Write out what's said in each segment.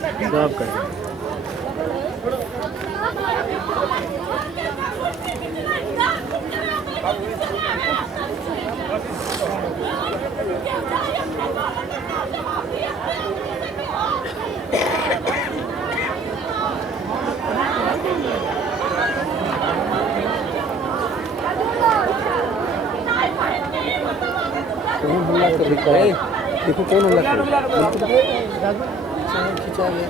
सब कर कौन हमला कर रहा है? देखो कौन हमला कर रहा है? खिंचा गया।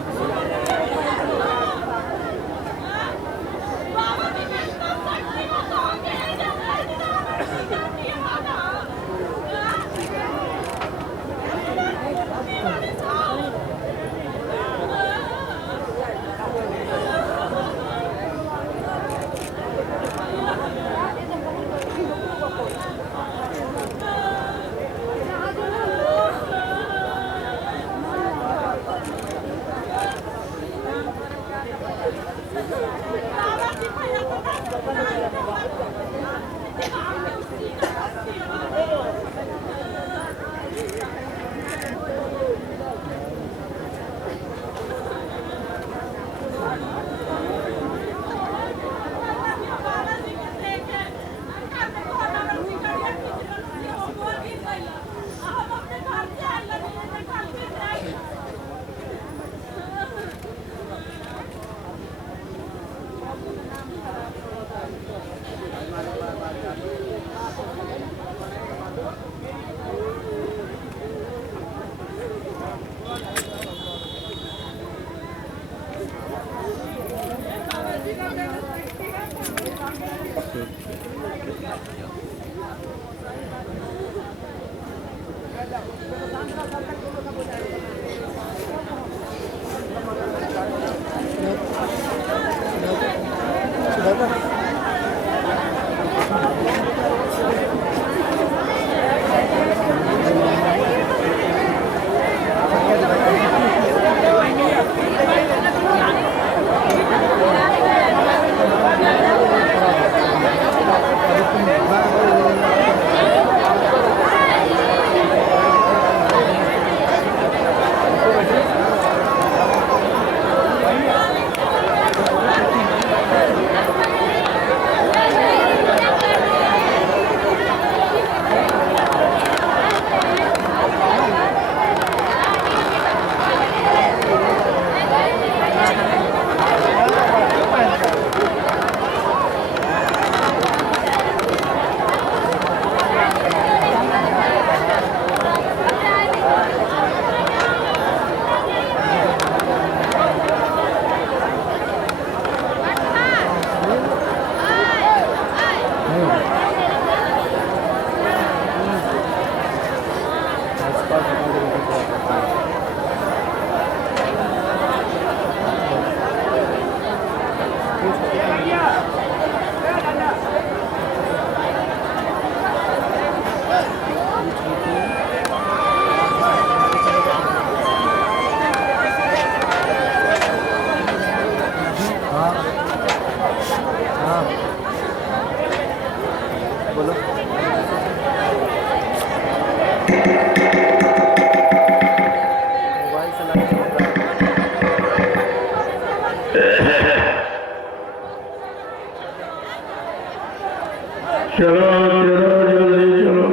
चलो चलो जल्दी चलो।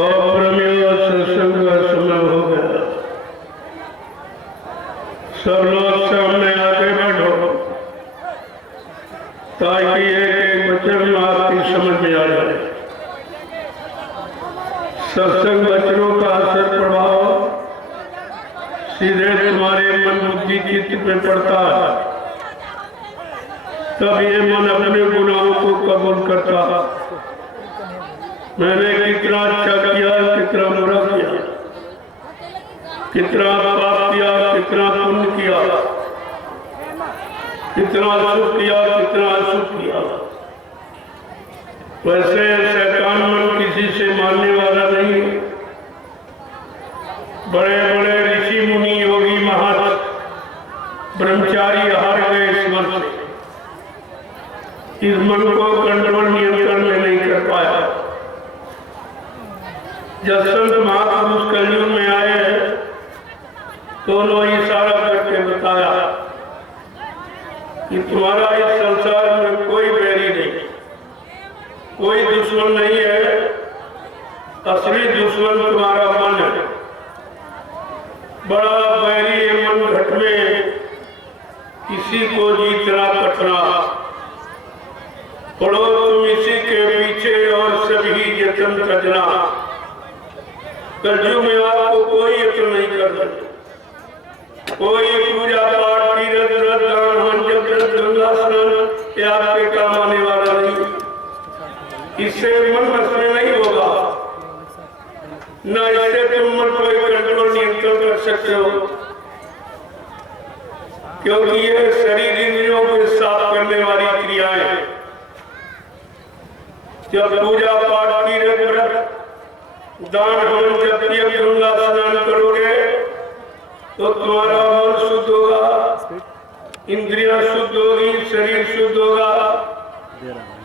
और सत्संग का समय हो गया। सब लोग सामने आके बैठो ताकि एक वचन आपकी समझ में आ जाए। सत्संग वचनों का असर प्रभाव सीधे तुम्हारे मन बुद्धि चित्त पे पड़ता है, तब ये मन अपने गुनाहों को कबूल करता। मैंने कितना अच्छा किया, कितना बुरा किया, कितना पाप किया, कितना पुण्य किया, कितना सुख किया, कितना अशुभ किया। वैसे शैतान मन किसी से मानने वाला नहीं। बड़े बड़े ऋषि मुनि योगी महात्मा ब्रह्मचारी हार गए इस मन से। इस मन को कंट्रोल नियंत्रण में नहीं कर पाया। जब संत महापुरुष कलयुग में आए दोनों इशारा करके बताया कि तुम्हारा इस संसार में कोई बैरी नहीं, कोई दुश्मन नहीं है, असली दुश्मन तुम्हारा मन है। बड़ा बैरी है मन घट में, किसी को जीतना कठिना। पढ़ो तुम इसी के पीछे और सभी यत्न तजना। कलयुग में आपको कोई यत्न नहीं करना, कोई पूजा पाठ तीर्थ व्रत दान हवन जप गंगा स्नान ये आपके काम आने वाला नहीं। इससे मन बस में नहीं होगा, न इससे तुम मन को कंट्रोल नियंत्रण कर सकते हो, क्योंकि ये शरीर इंद्रियों को साफ करने वाली क्रियाएं। जब पूजा पाठ तीर्थ व्रत दान हवन जप गंगा स्नान करोगे तो तुम्हारा मन शुद्ध होगा, इंद्रियां शुद्ध होगी, शरीर शुद्ध होगा,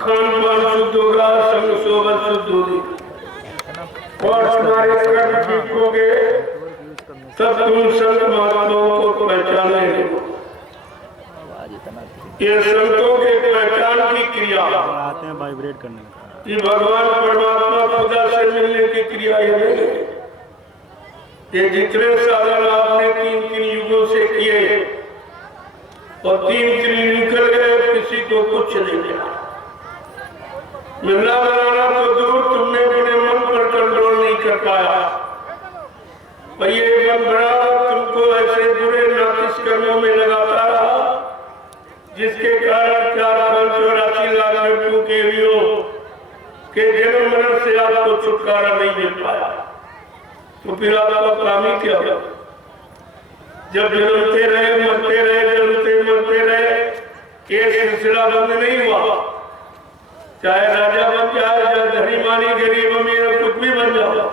खान पान शुद्ध होगा, संग सोबत शुद्ध होगी और तुम्हारे कर्म ठीक होंगे, तब तुम संत महात्माओं को पहचानने लगो। ये संतों के पहचान की क्रिया आते हैं वाइब्रेट करने में, कि भगवान परमात्मा खुदा से मिलने की क्रिया ये जितने साधन आपने 3-3 युगों से किए और 3 निकल गए, किसी को कुछ नहीं मिला। मिलना बनाना तो दूर, तुमने अपने मन पर कंट्रोल नहीं कर पाया। और ये मन बड़ा तुमको ऐसे बुरे नाकिस कर्मों में लगाता रहा, जिसके कारण 484 लाख लड़कों के वीरों के जन्म मरण से आपको छुटकारा नहीं मिल पाया। तो फिर आपका काम ही क्या हुआ? जब जन्मते रहे मरते रहे, जन्मते मरते रहे, ये सिलसिला बंद नहीं हुआ। चाहे राजा बन जाए, चाहे धनी मानी गरीब अमीर कुछ भी बन जाओ,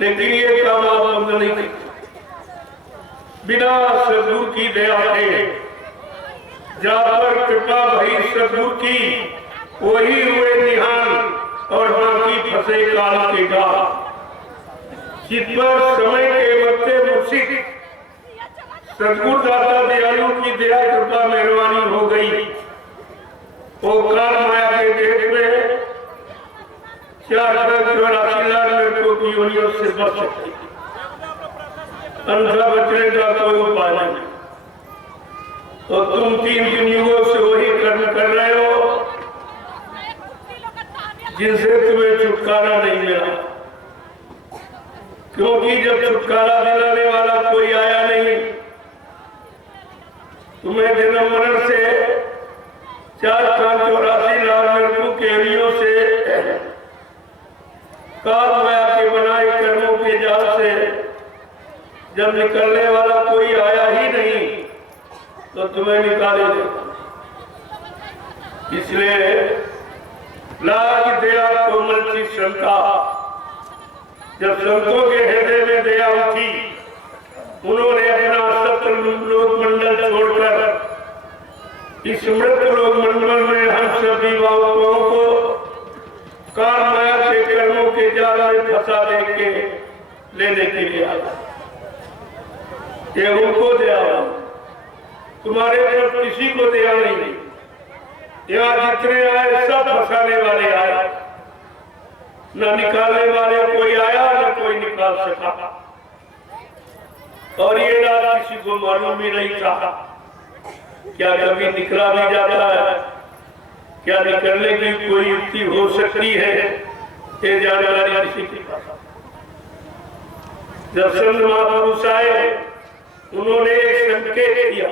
लेकिन ये काम आप बंद नहीं करते। बिना सदगुरु की दया के, जहाँ पर कृपा भई सदगुरु की, वही हुए निहाल और बाकी फंसे काल के गाल। जिस पर समय के बच्चे मुर्शिद सदगुरु दाता दयालु की दया कृपा मेहरबानी हो गई, वो काल माया के देश में 484 लाख लड़कों की योनियों से बच सकती, अंधा बचने का कोई उपाय नहीं। तो तुम 3 युगों से वही कर्म कर रहे हो जिनसे तुम्हें छुटकारा नहीं मिला, क्योंकि जब छुटकारा दिलाने वाला कोई आया नहीं, तुम्हें जन्म मरण से 484 लाख लड़कों के हरियों से काल माया के बनाए कर्मों के जाल से जब निकलने वाला कोई आया ही नहीं, तो तुम्हें निकालेगा। इसलिए लाज दया कोमल की क्षमता, जब संतों के हृदय में दया उठी, उन्होंने अपना सप्तलोक मंडल छोड़कर इस मृत लोक मंडल में हम सभी बाबुओं को काल माया के कर्मों के जाल में फंसा देके लेने के लिए आया। ये उनको दया, तुम्हारे तरफ किसी को दया नहीं। यहाँ जितने आए सब फंसाने वाले आए, न निकालने वाले कोई आया न कोई निकाल सका। और ये रात किसी को मालूम भी नहीं था, क्या कभी निकला भी जाता है, क्या निकलने की कोई युक्ति हो सकती है, ये जानकारी किसी के पास। जब संत महापुरुष आए, उन्होंने एक संकेत किया,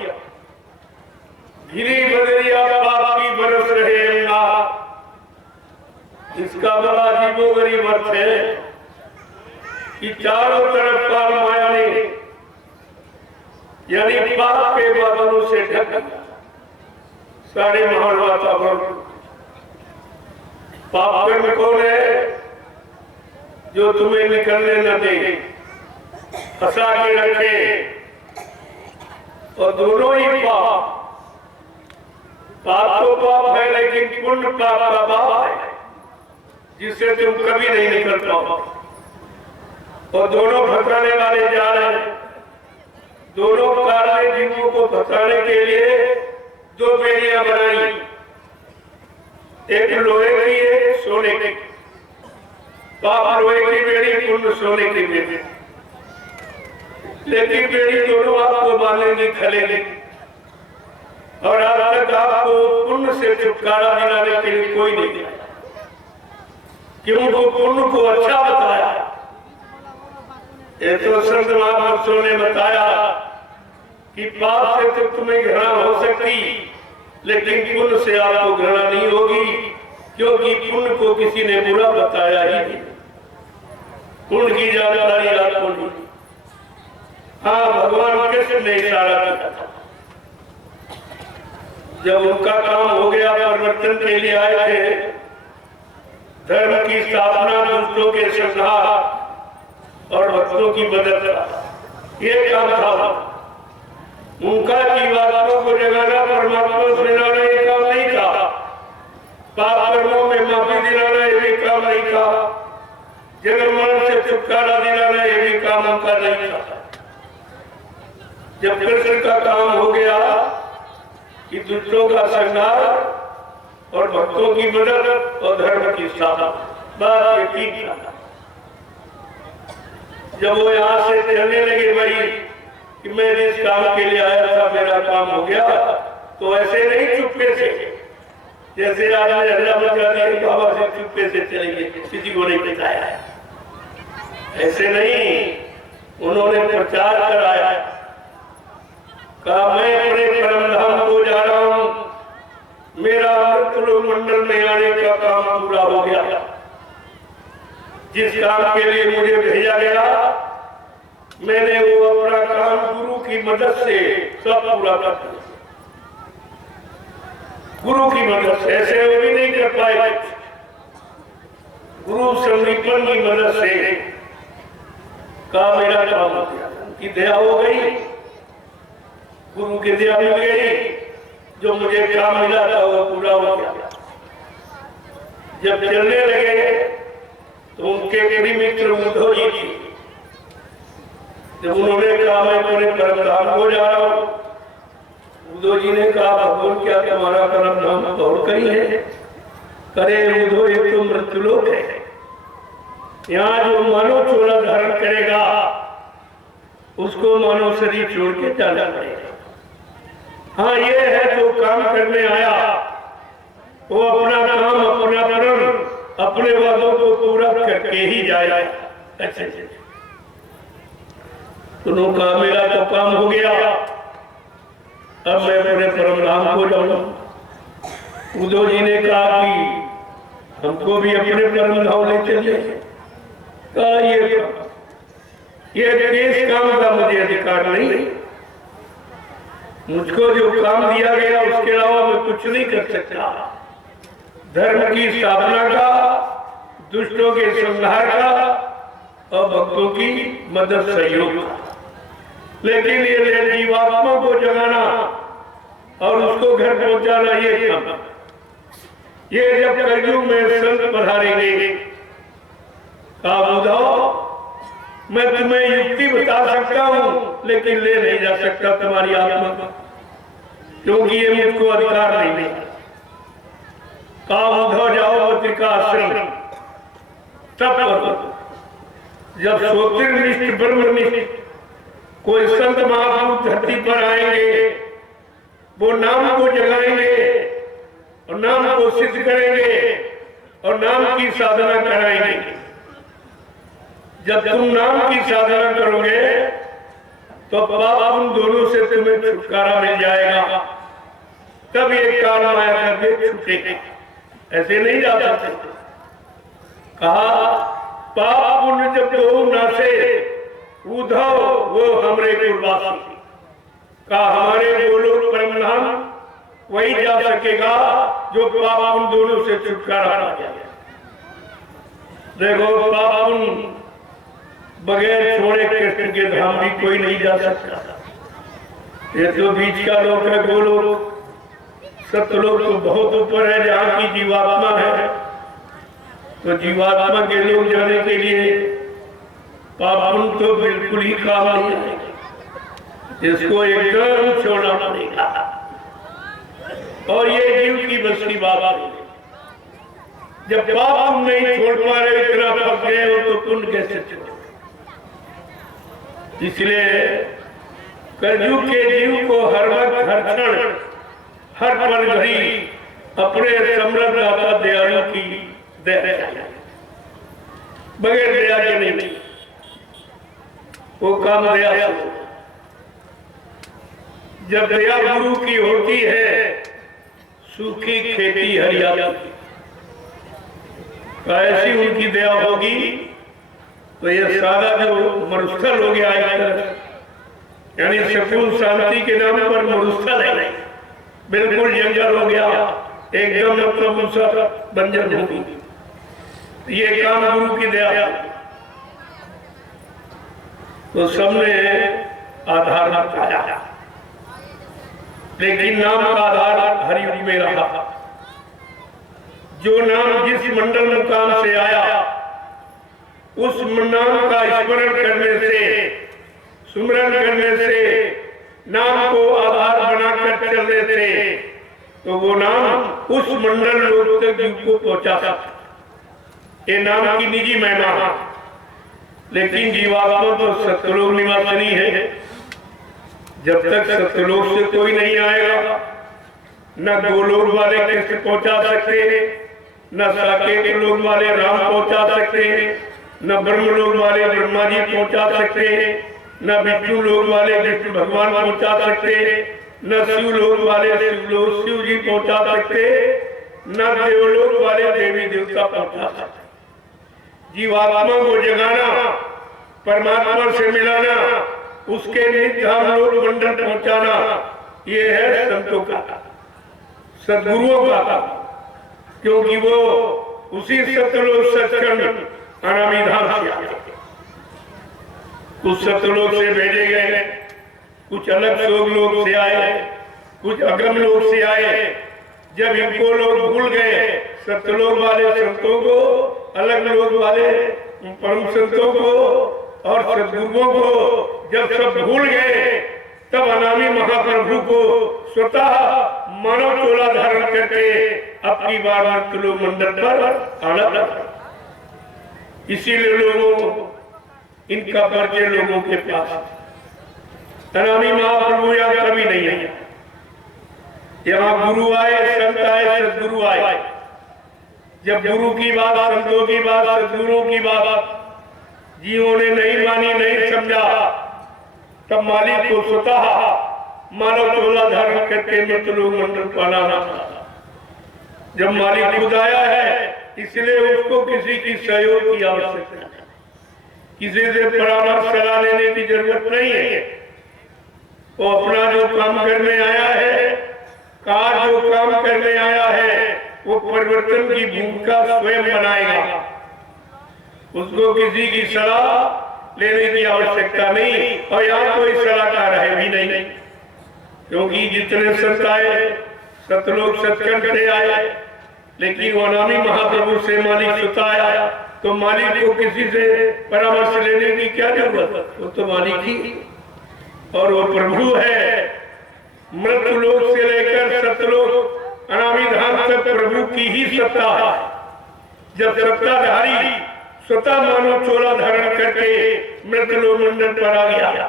गिरी बदरिया पाप की बरस रहे अंगार। इसका बड़ा अजीबोगरीब अर्थ है कि चारों तरफ काल माया ने यानी पाप के बादलों से ढक सारे महान वातावरण। पाप कर्म कौन है? जो तुम्हें निकलने न दे, फंसा के रखे। और दोनों ही पाप तो पाप है, लेकिन पुण्य पाप का पाप है जिससे तुम कभी नहीं निकल पाओ। और दोनों फंसाने वाले जा रहे हैं। दोनों कार्य जीवों को फंसाने के लिए दो बेड़ियां बनाई, एक लोहे की एक सोने की। पाप लोहे की बेड़ी, पुण्य सोने की बेड़ी। लेकिन बेड़ी दोनों आपको बांधेंगी, खलेगी। और आज तक आपको पुण्य से छुटकारा दिलाने के लिए कोई नहीं दिया, क्योंकि पुण्य को अच्छा बताया। ये तो संत महापुरुषों ने बताया कि पाप से तो तुम्हें घृणा हो सकती, लेकिन पुण्य से आपको घृणा नहीं होगी, क्योंकि पुण्य को किसी ने बुरा बताया ही नहीं। पुण्य की जानकारी आपको नहीं। हाँ, भगवान कृष्ण ने इशारा किया था, जब उनका काम हो गया, परिवर्तन के लिए आए थे, धर्म की स्थापना, दुष्टों के संहार और भक्तों की मदद का ये काम था उनका। जीवात्मा को जगाना, परमात्मा से मिलाना ये काम नहीं था। पाप कर्मों में माफी दिलाना ये भी काम नहीं था। जन्म मरण से छुटकारा दिलाना ये भी काम उनका नहीं था। जब कृष्ण का काम हो गया कि दुष्टों का संहार और भक्तों की मदद और धर्म की स्थापना, बात ये ठीक था। जब वो यहाँ से चलने लगे भाई कि मैं जिस काम के लिए आया था मेरा काम हो गया, तो ऐसे नहीं चुपके से, जैसे आपने हल्ला मचा दिया बाबा से चुपके से चले गए, किसी को नहीं बताया। ऐसे नहीं, उन्होंने प्रचार कराया, कहा मैं अपने परम धाम को जा रहा हूँ, मेरा अमृतलोक मंडल में आने का काम पूरा हो गया। जिस काम के लिए मुझे भेजा गया, मैंने वो अपना काम गुरु की मदद से सब पूरा कर दिया। गुरु की मदद से, ऐसे वो भी नहीं कर पाए। गुरु संदीपन की मदद से का मेरा काम हो गया, उनकी दया हो गई, गुरु की दया मिल गई, जो मुझे काम मिला था वो पूरा हो गया। जब चलने लगे तो उनके प्रिय मित्र उद्धव जी थी। जब उन्होंने कहा मैं अपने परम धाम को जा रहा हूँ, उद्धव जी ने कहा भगवान क्या तुम्हारा परम धाम और कहीं है? करे उद्धव ये तो मृत्युलोक है, यहाँ जो मानव चोला धारण करेगा उसको मानव शरीर छोड़ के जाना पड़ेगा। हाँ, ये है जो काम करने आया वो अपना काम, अपना प्रण, अपने वादों को पूरा करके ही जाएगा। अच्छा, उन्होंने कहा मेरा तो काम हो गया, अब मैं अपने परम धाम को जाऊंगा। उद्धव जी ने कहा कि हमको भी अपने परम धाम ले चले। कहा ये देश काम का मुझे अधिकार नहीं, मुझको जो काम दिया गया उसके अलावा मैं कुछ नहीं कर सकता। धर्म की स्थापना का, दुष्टों के संहार का और भक्तों की मदद सहयोग का। लेकिन ये जीवात्मा को जगाना और उसको घर पहुंचाना ये काम, ये जब कलयुग में संत पधारेंगे, उद्धव मैं तुम्हें युक्ति बता सकता हूं लेकिन ले नहीं जा सकता तुम्हारी आत्मा को, क्योंकि ये मुझको अधिकार नहीं देगा। उद्धव जाओ पति का आश्रम तब करो। जब श्रोत्रनिष्ठ ब्रह्मनिष्ठ कोई संत महापुरुष धरती पर आएंगे, वो नाम को जगाएंगे और नाम को सिद्ध करेंगे और नाम की साधना कराएंगे। जब तुम नाम की साधना करोगे तो पाप उन दोनों से तुम्हें छुटकारा मिल जाएगा, तब ये काल माया करके छूटेंगे, ऐसे नहीं जा सकते। कहा पाप पुण्य जब दो नासे उद्धव वो हमरे कुलवासी, कहा हमारे गोलोक परम धाम वही जा सकेगा जो पाप उन दोनों से छुटकारा पा जाए। देखो पाप बगैर छोड़े कृष्ण के धाम भी कोई नहीं जा सकता। ये तो बीच का लोक है गोलोक, सत्यलोक तो बहुत ऊपर है जहाँ की जीवात्मा है। तो जीवात्मा के लोग जाने के लिए पाप तो बिल्कुल ही काम नहीं आएगा। इसको एकदम छोड़ना पड़ेगा। और ये जीव की बस की बात है। जब पाप तुम नहीं छोड़ पा रहे, इतना फंस गए हो, तो पुण्य कैसे छोड़ो? इसलिए कलयुग के जीव को हर वक्त, हर क्षण, हर पल घड़ी अपने समृद्ध दाता दयालु की दया चाहिए। बगैर दया के नहीं, वो काम दया से। जब दया गुरु की होती है, सूखी खेती हरियाली। ऐसी उनकी दया होगी तो ये सारा जो मरुस्थल हो गया है, यानी सुकून शांति के नाम पर मरुस्थल है, बिल्कुल जंगल हो गया, एकदम मतलब बंजर भूमि। ये काम गुरु की दया। तो सबने आधार बताया, लेकिन नाम का आधार हरियुग में रहा। जो नाम जिस मंडल मुकाम से आया, उस नाम का स्मरण करने से, सुमरन करने से, नाम को आधार बनाकर चलने से, तो वो नाम उस मंडल लोग तक जीव को पहुंचा सकता। ये नाम की निजी महिमा। लेकिन जीवात्मा तो सत्यलोक निवासिनी है। जब तक सत्यलोक से कोई नहीं आएगा, न गोलोक वाले कैसे पहुंचा सकते, न साकेत लोक वाले राम पहुंचा सकते, न ब्रह्मलोक वाले ब्रह्मा जी पहुंचा सकते, न विष्णु लोक वाले विष्णु भगवान पहुंचा सकते, न शिव लोक वाले शिव जी पहुंचा सकते, न देवलोक वाले देवी देवता पहुंचा सकते। जीवात्मा को जगाना, परमात्मा से मिलाना, उसके नित्य धाम लोक मंडल पहुंचाना, ये है संतों का, सद्गुरुओं का काम। क्योंकि वो उसी सत्यलोक सचखंड अनामी धाम से आए। कुछ सत्यलोक से भेजे गए, कुछ अलग लोक से आए, कुछ अगम लोक से आए। जब इनको लोग भूल गए, सत्यलोक वाले संतों को, अलग लोक वाले परम संतों को और सद्गुरुओं को जब सब भूल गए, तब अनामी महाप्रभु को स्वतः मानव चोला धारण करके अपनी बार मंडल पर आना। इसीलिए लोगों इनका परिचय लोगों के पास अनामी महाप्रभु यहाँ कभी नहीं है। यहाँ गुरु आए, संत आए, सदगुरु आए। जब गुरु की बात, संतों की बात, सदगुरुओं की बात जीवों ने नहीं मानी, नहीं समझा, तब मालिक को स्वतः मानव चोला धारण करके मृतलोक मंडल पाना था। जब मालिक खुद आया है, इसलिए उसको किसी की सहयोग की आवश्यकता है, किसी से परामर्श सलाह लेने की जरूरत नहीं है। वो अपना जो काम करने आया है, कार्य जो काम करने आया है, वो परिवर्तन की भूमिका स्वयं बनाएगा। उसको किसी की सलाह लेने की आवश्यकता नहीं, और यहाँ कोई सलाहकार है भी नहीं। क्योंकि जितने संत आए, सतलोक सचखंड से आए, लेकिन वो अनामी महाप्रभु से मालिक स्वतः आया, तो मालिक को किसी से परामर्श लेने की क्या जरूरत? वो तो मालिक ही, और वो प्रभु है। मृतलोक से लेकर सतलोक अनामी धाम तक प्रभु की ही सत्ता है। जब सत्ताधारी स्वतः मानव चोला धारण करके मृतलोक मंडल पर आ गया,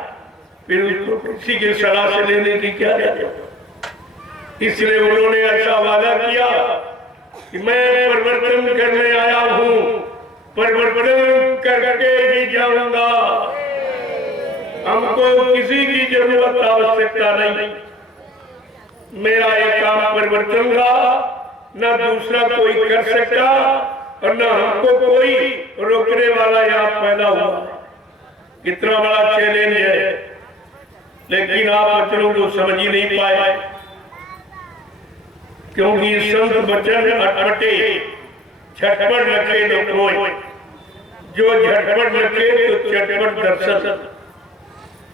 फिर उसको किसी की सलाह से लेने की क्या जरूरत? इसलिए उन्होंने ऐसा वादा किया कि मैं परिवर्तन करने आया हूँ, परिवर्तन करके ही जाऊंगा। हमको किसी की जरूरत आवश्यकता नहीं। मेरा एक काम परिवर्तन का, न दूसरा कोई कर सकता, और न हमको कोई रोकने वाला यहाँ पैदा हुआ। कितना बड़ा चैलेंज है, लेकिन आप बच्चों को समझ ही नहीं पाए, क्योंकि संत बचन अटपटे, झटपट लगे तो कोई, जो झटपट लगे तो चटपट दर्शन,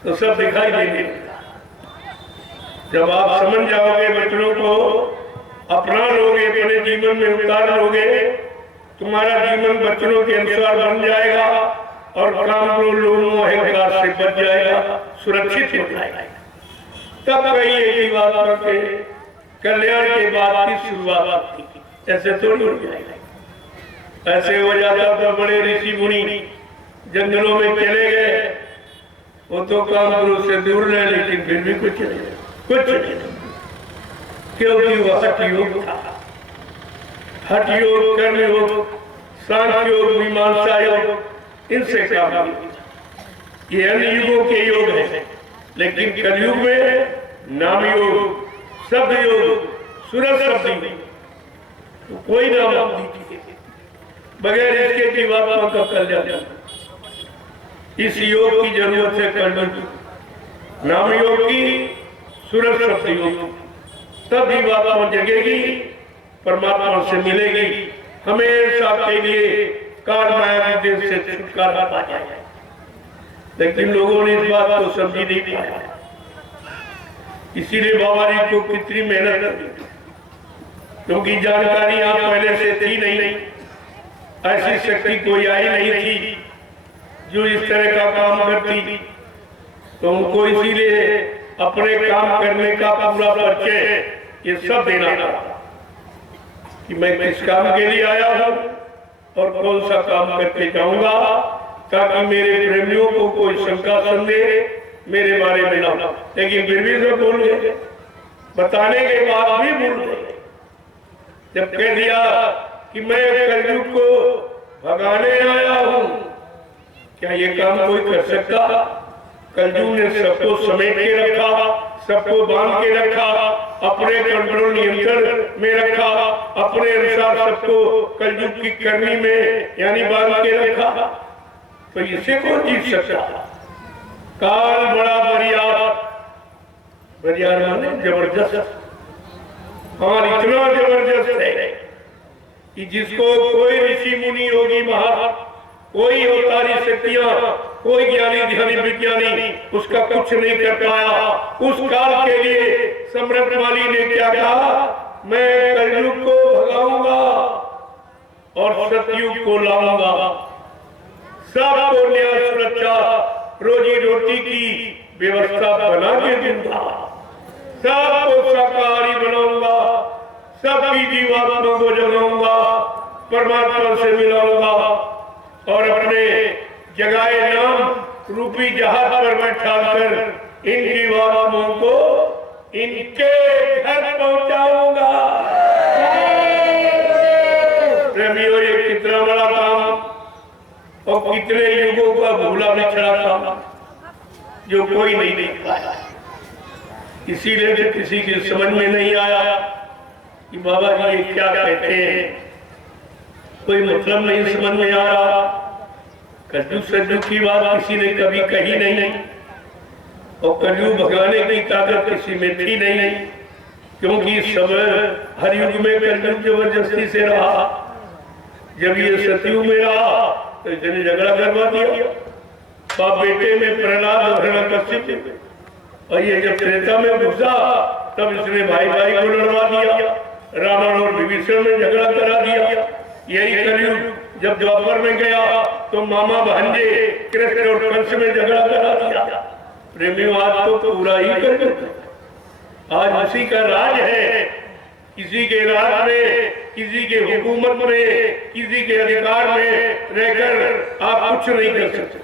तो सब दिखाई देंगे। जब आप समझ जाओगे, बच्चों को अपना लोगे, अपने जीवन में उतार लोगे, तुम्हारा जीवन बच्चों के अनुसार बन जाएगा, और काम लोगों अहंकार से बच जाएगा, सुरक्षित हो जाएगा। तब कहिए जीवात्मा के कल्याण के बाद की शुरुआत थी। ऐसे थोड़ी हो जाएगा। ऐसे हो जाता तो बड़े ऋषि मुनि जंगलों में चले गए, वो तो काम गुरु से दूर रहे, लेकिन फिर भी कुछ नहीं, क्योंकि वह हठ योग था। हठ योग, कर्म योग, सांख्य योग, मीमांसा योग, इनसे काम नहीं। ये अन्य युगों के योग है, लेकिन कलयुग में नाम योग, शब्द योग, सूरज शब्द, तो कोई नाम आप दीजिए, बगैर इसके जीवात्मा का कल्याण। इस योग की जरूरत है कलयुग, नाम योग की, सूरज शब्द योग, तब जीवात्मा जगेगी, परमात्मा से मिलेगी, हमेशा के लिए काल माया के देश से छुटकारा पा जाए। लेकिन लोगों ने इस बात को समझी नहीं पाया, इसीलिए बाबा जी को कितनी मेहनत करनी, क्योंकि जानकारी यहाँ पहले से थी नहीं, ऐसी शक्ति कोई आई नहीं थी जो इस तरह का काम करती। तो उनको इसीलिए अपने काम करने का पूरा परिचय ये सब देना था कि मैं किस काम के लिए आया हूँ और कौन सा काम करके जाऊंगा, ताकि मेरे प्रेमियों को कोई शंका संदेह मेरे बारे में ना हो। लेकिन फिर भी सब भूल गए, बताने के बाद भी भूल गए। जब कह दिया कि मैं कलयुग को भगाने आया हूँ, क्या ये काम कोई कर सकता? कलयुग ने सबको समेट के रखा, सबको बांध के रखा, अपने कंट्रोल नियंत्रण में रखा, अपने अनुसार सबको कलयुग की करनी में यानी बांध के रखा, तो इसे कौन जीत सकता? काल बड़ा बरियार, बरियार माने जबरदस्त, और इतना जबरदस्त है कि जिसको कोई ऋषि मुनि योगी महा, कोई अवतारी शक्तियां, कोई ज्ञानी ध्यानी विज्ञानी उसका कुछ नहीं कर पाया। उस काल के लिए सम्राट माली ने क्या कहा? मैं कलयुग को भगाऊंगा और सतयुग को लाऊंगा, सबको न्याय, सुरक्षा, रोजी रोटी की व्यवस्था बना के दूंगा, सबको शाकाहारी बनाऊंगा, सबकी जीवात्मा को जगाऊंगा, परमात्मा से मिलाऊंगा और अपने जगाए नाम रूपी जहाज पर बैठाकर इन जीवात्माओं को इनके घर पहुंचाऊंगा। प्रेमियों, ये कितना बड़ा काम और कितने युगों का भूला बिछड़ा काम जो कोई नहीं देख पाया। इसीलिए तो किसी की समझ में नहीं आया कि बाबा जी ये क्या कहते हैं, कोई मतलब नहीं समझ में आ रहा। कलयुग सलयुग की बात किसी ने कभी कही नहीं, और कलयुग भगाने की ताकत किसी में थी नहीं, क्योंकि सब हर युग में कलयुग जबरदस्ती से रहा। जब ये सतयुग में रहा तो इसने झगड़ा करवा दिया, बाप बेटे में प्रहलाद और हिरण्यकश्यप, और ये जब त्रेता में घुसा तब इसने भाई भाई को लड़वा दिया, रावण और विभीषण में झगड़ा करा दिया। यही कलयुग जब द्वापर में गया तो मामा भांजे कृष्ण और कंस में झगड़ा करा दिया। प्रेमियों, आज तो पूरा ही कलयुग, आज उसी का राज है। किसी के राज में, किसी के हुकूमत में, किसी के अधिकार में रहकर आप कुछ नहीं कर सकते।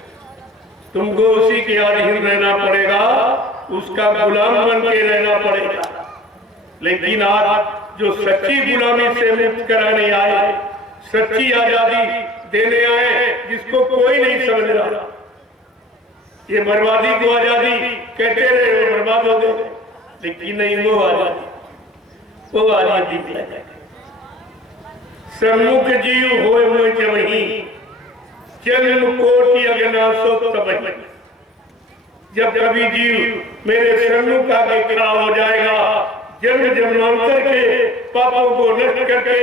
तुमको उसी के अधीन रहना पड़ेगा, उसका गुलाम बन के रहना पड़ेगा। लेकिन आज जो सच्ची गुलामी से मुक्त कराने आए, सच्ची आजादी देने आए, जिसको कोई नहीं समझ रहा, ये बर्बादी को आजादी कहते रहे, बर्बाद हो गए, लेकिन नहीं, वो आजादी सम्मुख जीव होए हुए जमही, जन्म कोटि अज्ञासो तबहि। जब कभी जीव मेरे सम्मुख आगे खड़ा हो जाएगा, जन्म जन्मांतर के पापों को नष्ट करके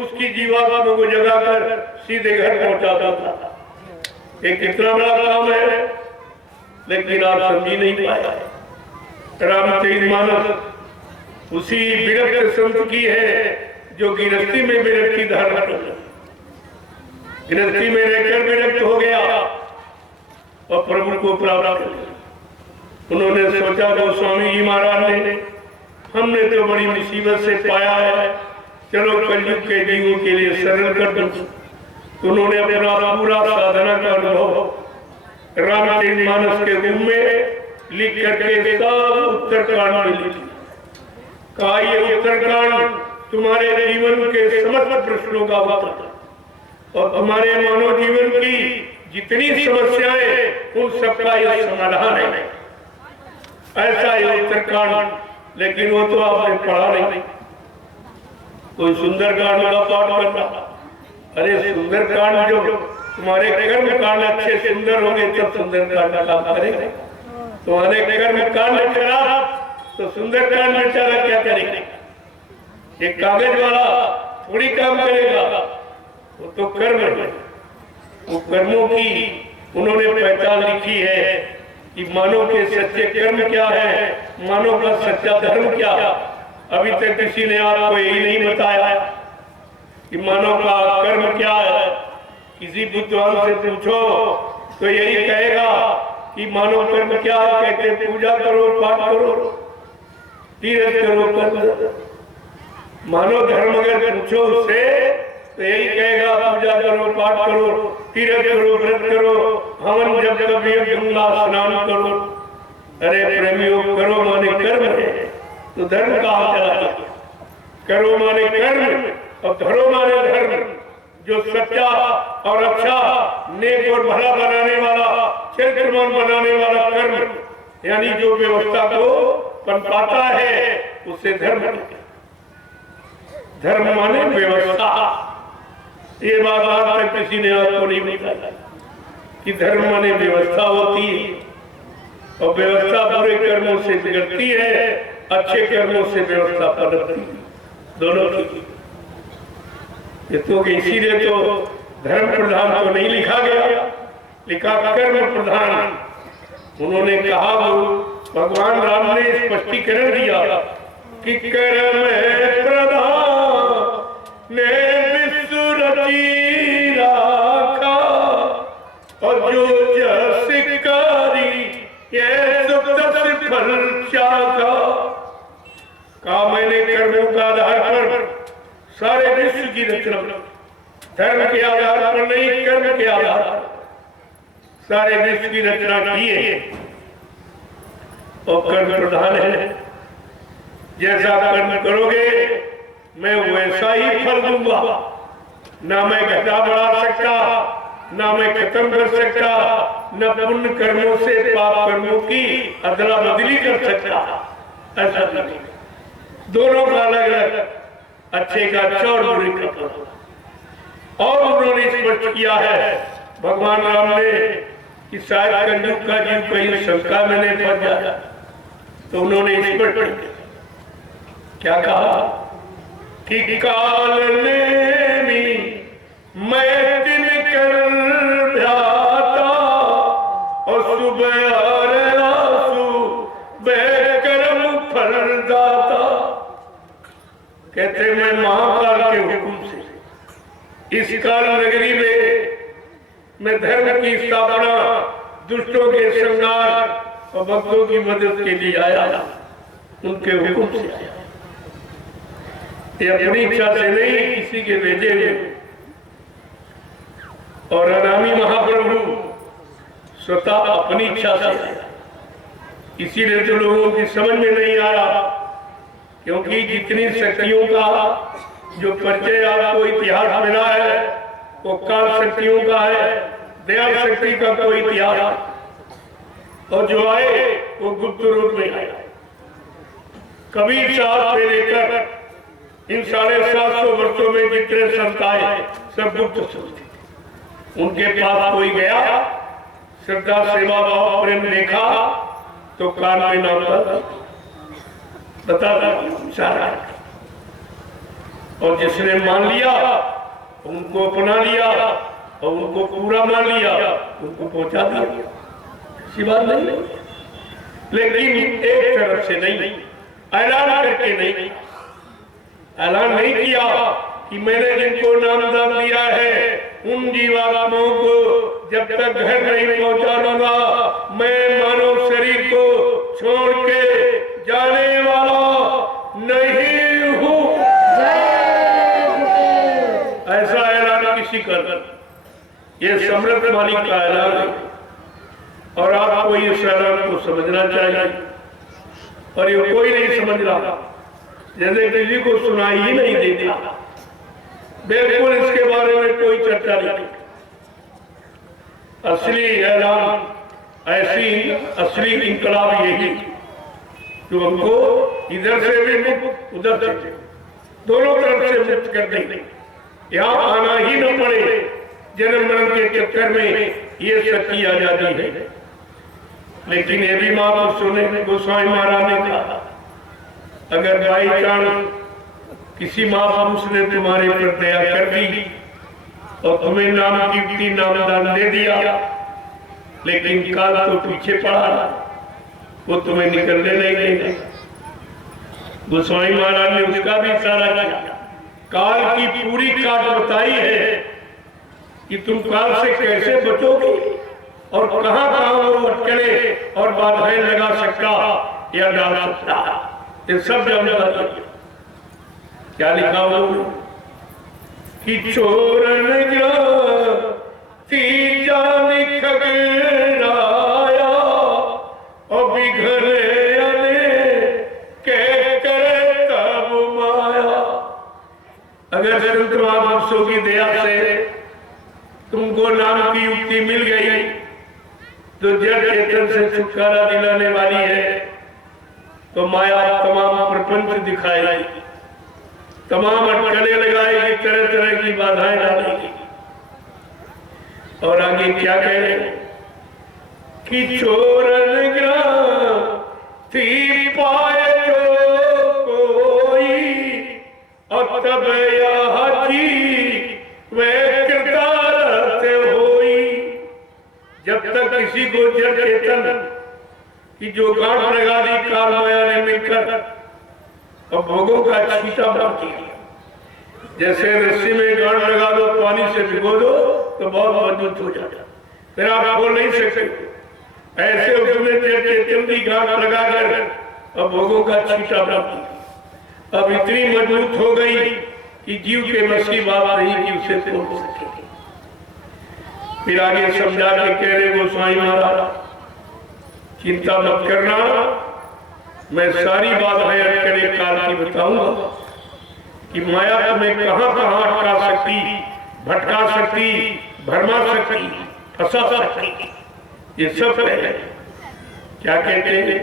उसकी जीवात्मा को जगाकर सीधे घर पहुंचाता था। एक कितना बड़ा काम है, लेकिन आप समझी नहीं पाए। रामचरितमानस उसी विरक्त संत की है जो गृहस्थी में विरक्ति धारण कर, गृहस्थी में रहकर विरक्त हो गया और प्रभु को प्राप्त कर लिया। उन्होंने सोचा गोस्वामी जी महाराज ने हमने तो बड़ी मुसीबत से पाया है, चलो कलयुग के जीवों के लिए सरल कर दूं। तो उन्होंने अपना पूरा साधना का अनुभव रामचरितमानस के रूप में लिख करके सब उत्तरकांड में लिखी। कहा ये उत्तरकांड तुम्हारे जीवन के समस्त प्रश्नों का उत्तर और तुम्हारे मानव जीवन की जितनी समस्याएं उन सबका यह समाधान है। ऐसा ये उत्तरकांड, लेकिन वो तो आपने पढ़ा नहीं। कोई सुंदरकांड का पाठ करना, अरे सुंदरकांड जो तुम्हारे कर्म कांड अच्छे सुंदर होंगे तब सुंदरकांड का काम करेंगे। तुम्हारे कर्म कांड खराब तो सुंदरकांड बेचारा क्या करेंगे? एक कागज वाला थोड़ी काम करेगा, वो तो कर्म है। वो कर्मों की उन्होंने पहचान लिखी है कि मानव के सच्चे कर्म क्या है, मानव का सच्चा धर्म क्या। अभी तक किसी ने आपको यही नहीं बताया कि मानव का कर्म क्या है। किसी विद्वान से पूछो तो यही कहेगा कि मानव कर्म क्या है। कहते पूजा करो, पाठ करो, तीर्थ करो, कर्म। मानव धर्म अगर पूछो उससे तो यही कहेगा पूजा करो, पाठ करो, तीर्थ करो, व्रत करो, हवन जब कभी गंगा स्नान करो। अरे प्रेमियों, करो माने कर्म है तो धर्म कहाँ चला गया? करो माने कर्म और धरो माने धर्म। जो सच्चा और अच्छा, नेक और भला बनाने वाला, चरित्रवान बनाने वाला कर्म, यानी जो व्यवस्था को पनपाता है उसे धर्म कहते हैं। धर्म माने व्यवस्था। ये बात आज तक किसी ने आपको नहीं बताया कि धर्म माने व्यवस्था होती है और व्यवस्था बुरे कर्मों से बिगड़ती है, अच्छे कर्मों से व्यवस्था पनपती है, दोनों की। ये तो इसीलिए तो धर्म प्रधान तो नहीं लिखा गया, लिखा कर्म प्रधान। उन्होंने कहा, वो भगवान राम ने स्पष्टीकरण दिया कि कर्म प्रधान ने विश्व रची राखा और जो जस कारी ये सुख फल चाखा। कहा मैंने कर्मों का आधार पर सारे विश्व की रचना, धर्म के आधार पर नहीं, कर्म के आधार पर सारे विश्व की रचना की है और कर्म प्रधान है। जैसा कर्म करोगे मैं वैसा ही फल दूंगा। ना मैं घटा बढ़ा सकता, ना मैं खत्म कर सकता, न पुण्य कर्मों से पाप कर्मों की अदला बदली कर सकता। ऐसा नहीं, दोनों का अलग अलग, अच्छे का अच्छा और बुरे का बुरा। और उन्होंने स्पष्ट किया है भगवान राम ने कि शायद कलयुग का जीव कहीं शंका में नहीं फंस जाता, तो उन्होंने स्पष्ट क्या कहा कि काल ने मैं दिन कर जाता और सुबह आंसू बेकर्म फल दाता। कहते मैं महाकाल के हुक्म से इस काल नगरी में मैं धर्म की स्थापना, दुष्टों के संहार और भक्तों की मदद के लिए आया, उनके हुक्म से आया। ये अपनी इच्छा से नहीं, किसी के भेजे हुए। और अनामी महाप्रभु स्वतः अपनी इच्छा से आया। इसीलिए तो लोगों की समझ में नहीं आ रहा, क्योंकि जितनी शक्तियों का जो परिचय आपको इतिहास मिला है वो काल शक्तियों का है, दया शक्ति का कोई इतिहास। और जो आए वो गुप्त रूप में आए। कबीर साहब से लेकर इन 750 वर्षों में जितने संत आए सब गुप्त संत। उनके पास कोई गया, श्रद्धा सेवा भाव प्रेम देखा तो कान में नाम बता सारा। और जिसने मान लिया उनको अपना लिया और उनको पूरा मान लिया, उनको पहुंचा दिया। ऐसी बात नहीं, लेकिन एक तरफ से नहीं, ऐलान करके नहीं। ऐलान नहीं किया कि मैंने जिनको नाम दान दिया है उन जीवात्माओं को जब तक घर नहीं पहुंचा दूंगा, मैं मानव शरीर को अमृतमाली का ऐलान है और आपको इस ऐलान को समझना चाहिए, और ये कोई नहीं समझ रहा, जैसे किसी को सुनाई ही नहीं देता, बिल्कुल इसके बारे में कोई चर्चा नहीं। असली ऐलान, ऐसी असली इंकलाब यही जो हमको इधर से भी मुक्त, उधर से दोनों तरफ से मुक्त कर देंगे, यहाँ आना ही न पड़े जन्म मरण के चक्कर में, ये सच्ची आजादी है। लेकिन ये भी महापुरुषों ने, गोस्वामी महाराज ने कहा, अगर बाई चांस किसी महापुरुष ने तुम्हारे पर दया कर दी और तुम्हें नाम कीर्ति नामदान दे दिया, लेकिन काल तो पीछे पड़ा, वो तुम्हें निकलने नहीं देंगे। गोस्वामी महाराज ने उसका भी इशारा किया, काल की पूरी काट बताई है कि तुम काल से कैसे बचोगे और कहां कहां वो अटकले और बाधाएं लगा सकता या डाल सकता, ये सब जानकारी। क्या लिखा हो कि चोरन जानी खगराया और बिघरे के करे तब माया। अगर संत महापुरुषों की दया से तुमको नाम की युक्ति मिल गई तो जड़ चेतन से छुटकारा दिलाने वाली है, तो माया तमाम प्रपंच दिखाएगी, तमाम अटकलें लगाएगी, तरह तरह की बाधाएं डालेगी। और आगे क्या कह रहे कि चोरन थी पाए जो कोई और तब हाथी वे किरदार से होई। जब तक किसी को जड़ चेतन की जो गांठ लगा दी काल माया ने मिलकर और भोगों का छीटा बना दिया, जैसे रस्सी में गांठ लगा दो, पानी से भिगो दो तो बहुत मजबूत हो जाता, फिर आप खोल नहीं सकते। ऐसे उसमें चेतन की गांठ लगाकर और भोगों का छीटा बना दिया। अब इतनी मजबूत हो गई कि जीव के बस की बात नहीं कि उसे तोड़ सके। फिर आगे समझा के कह रहे गोस्वामी महाराज, चिंता मत करना, मैं सारी बाधाएं अटकलें काल की बताऊंगा कि माया तुम्हें कहां कहां अटका सकती, भटका सकती, भरमा सकती, फंसा सकती, ये सब है। क्या कहते हैं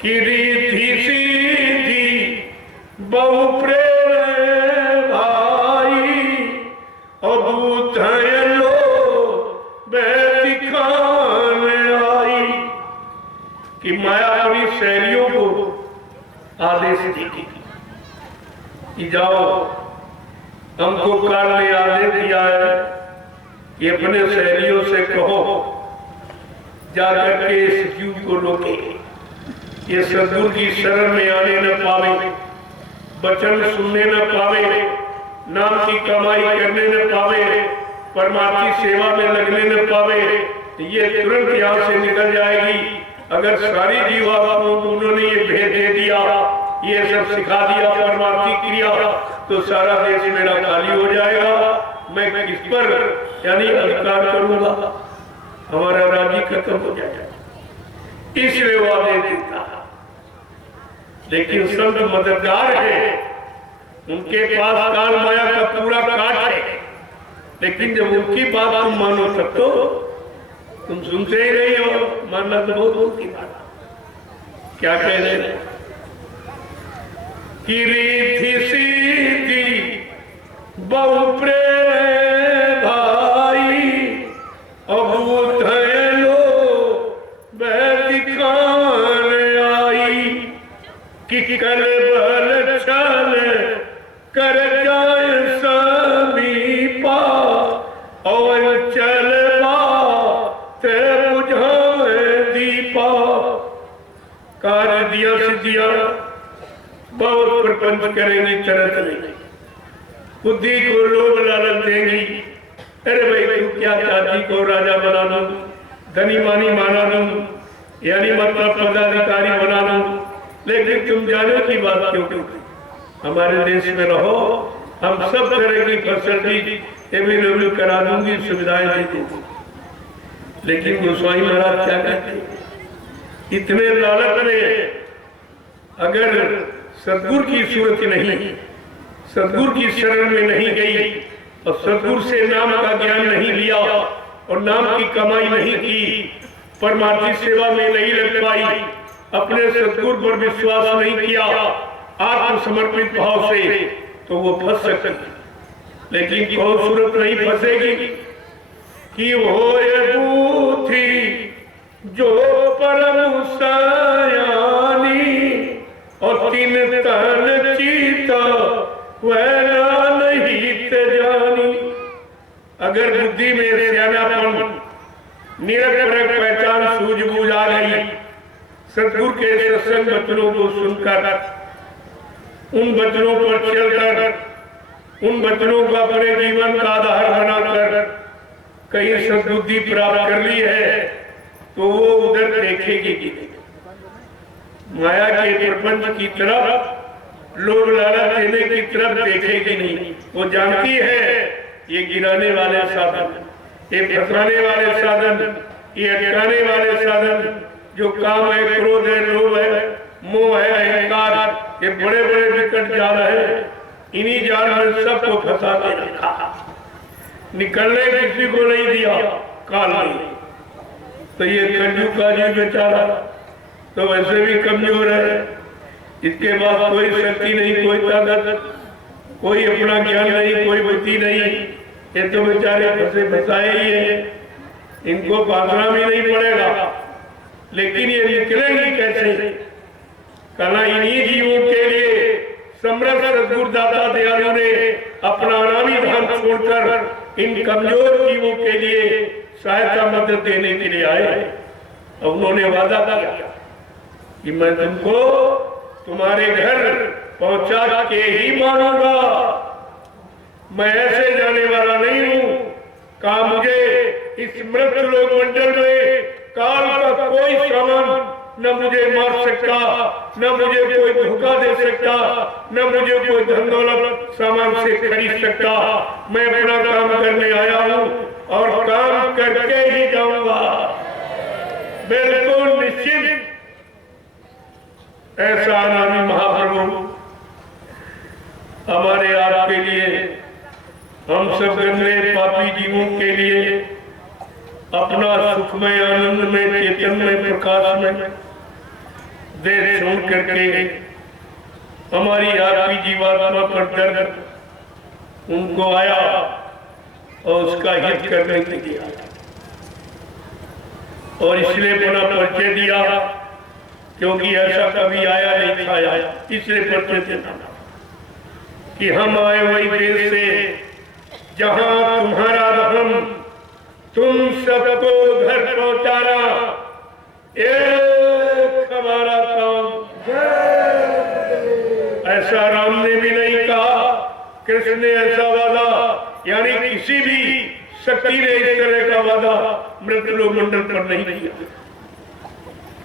कि रिद्धि सीधी बहु प्रेम भाई और बूझ लो दिखाने आई, कि माया अपनी शैलियों को आदेश देती कि जाओ, हमको काल ने आदेश दिया है कि अपने सहेलियों से कहो जाकर के इस जीव को रोके, ये सद्गुरु की शरण में आने न पावे, वचन सुनने न पावे, नाम की कमाई करने न पावे, परमात्मा की सेवा में लगने न पावे, ये तुरंत यहाँ से निकल जाएगी। अगर सारी जीवा को उन्होंने ये भेद दे दिया, ये सब सिखा दिया परमात्मा की क्रिया, तो सारा देश मेरा खाली हो जाएगा, मैं किस पर यानी अधिकार करूंगा, हमारा राज्य खत्म हो जाएगा। इसलिए वो आदेश देता। लेकिन संत मददगार है, उनके पास काल माया का पूरा काट है, लेकिन जब उनकी बात तुम मानो तब तो तुम सुनते ही नहीं हो, मानना तो बहुत दूर की बात। क्या कह रहे हैं कि रिद्धि सीधी बहु प्रेम भाई और बूझ लो दिखाने आई, कि कर बल छल कर जाए समीपा और चल दीपा। कार्य दिया सिद्धिया बहुत प्रपंच करेंगी, तरह तरह बुद्धि को लोभ लालच देंगी। अरे भाई तू क्या चाची को राजा बना दूं, धनी मानी माना दूं, यानी मतलब पदाधिकारी बना दूं, लेकिन तुम जाने की बात क्यों? हमारे देश में रहो, हम सब तरह की फैसिलिटी अवेलेबल करा दूंगी, सुविधाएं दे दूंगी। लेकिन गोस्वामी महाराज क्या कहते, इतने लालच में अगर सदगुरु की सूरत नहीं, सदगुरु की शरण में नहीं गई और सदगुरु से नाम का ज्ञान नहीं लिया और नाम की कमाई नहीं की, परमार्थी सेवा में नहीं लग पाई, अपने सदगुरु पर विश्वास नहीं किया आत्मसमर्पित भाव से, तो वो फंस सकती। लेकिन कौन सूरत नहीं फंसेगी कि वो ये बूथी जो परम सयानी और तीन तन चीता वह नहीं जानी। अगर बुद्धि में सियानापन, निरंतर पहचान, सूझबूझ आ गई, सदगुरु के सत्संग वचनों को सुनकर, उन वचनों पर चलकर, उन वचनों को अपने जीवन का आधार बनाकर कहीं सद्बुद्धि प्राप्त कर ली है, तो वो उधर देखेगी कि माया के प्रपंच की तरफ, लोग लालच देने की तरफ देखेगी नहीं। वो जानती है ये गिराने वाले साधन, ये फंसाने वाले साधन, ये अटकाने वाले साधन, जो काम है, क्रोध है, लोभ है, मोह है, अहंकार, ये बड़े बड़े विकट जाल है। इन्हीं जाल में सबको फंसा के रखा, निकलने किसी को नहीं दिया काल ने। तो ये कलयुग का जीव बेचारा तो वैसे भी कमजोर है, इसके बाद कोई शक्ति नहीं, कोई ताकत, कोई अपना ज्ञान नहीं, कोई बुद्धि नहीं, ये तो बेचारे फंसे फंसाए ही है, इनको बांधना भी नहीं पड़ेगा। लेकिन ये निकलेंगी कैसे? कहना इन्हीं जीवों के लिए समर्थ सद्गुरु दाता दयालु ने अपना अनामी धन छोड़कर इन कमजोर जीवों के लिए सहायता मदद देने के लिए आए। अब उन्होंने वादा किया कि मैं तुमको तुम्हारे घर पहुंचा के ही मानूंगा, मैं ऐसे जाने वाला नहीं हूं। कहा मुझे इस मृत लोक मंडल में काल का कोई सामान न मुझे मार सकता, न मुझे कोई धोखा दे सकता, न मुझे कोई धन दौलत सामान से खरीद सकता। मैं अपना काम करने आया हूं और काम करके ही जाऊंगा, बिल्कुल निश्चित। ऐसा अनामी महाप्रभु हमारे आपके लिए, हम सब गंदे पापी जीवों के लिए अपना सुखमय आनंद में, चैतन्य प्रकाश में देह छोड़ करके हमारी आपकी जीवात्मा पर दर्द उनको आया और उसका हित करने के लिए आया, और इसलिए अपना परिचय दिया, क्योंकि ऐसा कभी आया नहीं था, इसलिए परिचय देना कि हम आए वही देश से जहां तुम्हारा धर्म तुम सबको घर पहुंचाना एक हमारा काम। ऐसा राम ने भी नहीं कहा, कृष्ण ने ऐसा वादा, यानी किसी भी शक्ति ने इस तरह का वादा मृतलोक मंडल पर नहीं किया।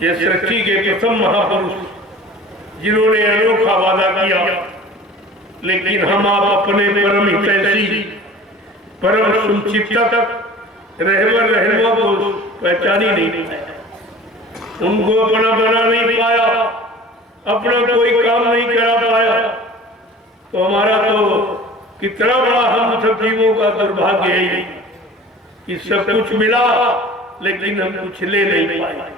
ये सृष्टि के प्रथम महापुरुष जिन्होंने अनोखा वादा किया, लेकिन हम आप अपने परम हितैषी, परम सुचिंतक रहबर रहनुमा को पहचान ही नहीं पाया, उनको अपना बना नहीं पाया, अपना कोई काम नहीं करा पाया। तो हमारा तो कितना बड़ा हम सब जीवों का दुर्भाग्य है कि सब कुछ मिला लेकिन हम कुछ ले नहीं पाए,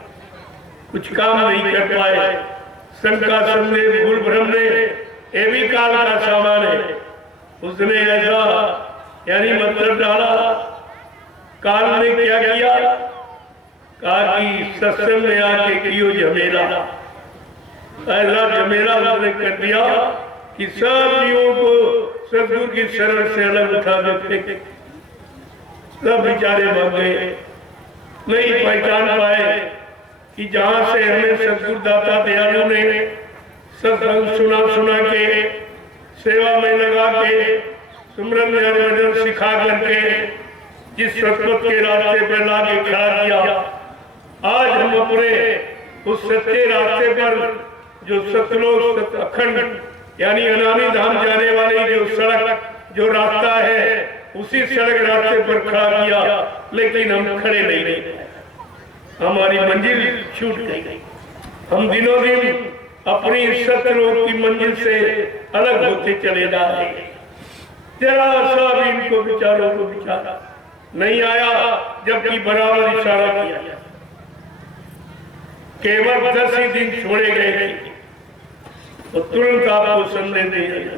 कुछ काम नहीं कर पाए। शंका संदेह भूल भ्रम ने ये भी काल का सामान है, उसने ऐसा यानी मतलब डाला। काल ने क्या किया? कहा कि सत्संग में आके कियो झमेला, ऐसा झमेला उसने कर दिया कि सब जीवों को सदगुरु की शरण से अलग उठा देते, सब बेचारे भाग गए, नहीं पहचान पाए कि जहां से हमें सदगुरु दाता दयालु ने सत्संग सुना के, सेवा में लगा के, सुमरन भजन सिखा करके जिस सतपथ के रास्ते पर लाके खड़ा किया, आज हम अपने उस सच्चे रास्ते पर जो सतलोक अखंड यानी अनामी धाम जाने वाली जो सड़क, जो रास्ता है, उसी सड़क रास्ते पर खड़ा किया, लेकिन हम खड़े नहीं रहे, हमारी मंजिल छूट गई। हम दिनों दिन अपनी शत्रुओं की मंजिल से अलग होते चले जा रहे हैं। जरा सा भी इनको विचारों को विचारा नहीं आया, जबकि बराबर इशारा किया। केवल 10 ही दिन छोड़े गए थे तो तुरंत आपको संदेश दिया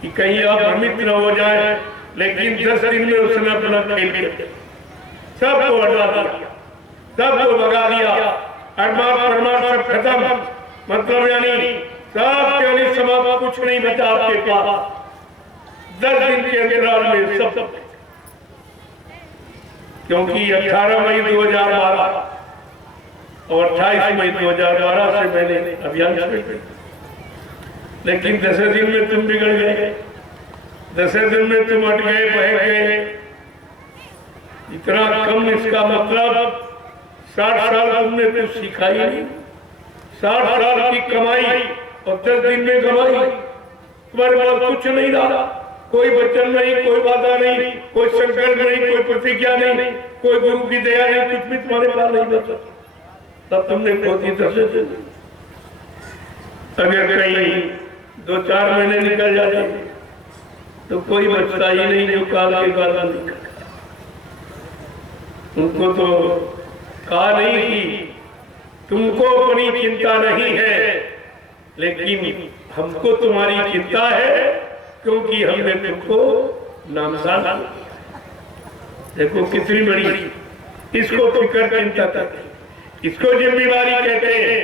कि कहीं आप भ्रमित न हो जाए। लेकिन 10 दिन में उसने अपना खेल किया, सबको हटा दिया, सबको भगा दिया, अरमान परमान सब खत्म। मतलब यानी सब यानी समाप्त, कुछ नहीं बचा आपके पास। 10 दिन के अंतराल में सब, क्योंकि 18 मई 2012 और 28 मई 2012 से मैंने अभियान शुरू किया, लेकिन 10 दिन में तुम बिगड़ गए, 10 दिन में तुम अट गए, बह गए। इतना कम, इसका मतलब 60 साल तुमने कुछ सीखा ही नहीं। 60 साल की कमाई और 10 दिन में कमाई, तुम्हारे पास कुछ नहीं रहा, कोई वचन नहीं, कोई वादा नहीं, कोई संकल्प नहीं, कोई प्रतिज्ञा नहीं, कोई गुरु की दया नहीं, कुछ भी तुम्हारे पास नहीं बचा। तब तुमने खोती 10 दिन। अगर कहीं 2-4 महीने निकल जाते तो कोई बचता ही नहीं जो काल के काल निकल। उनको तो कहा नहीं कि तुमको अपनी चिंता नहीं है, लेकिन हमको तुम्हारी चिंता है, क्योंकि हमने तुमको नामदान किया। देखो कितनी बड़ी, इसको फिक्र चिंता कहते हैं, इसको जिम्मेदारी कहते हैं,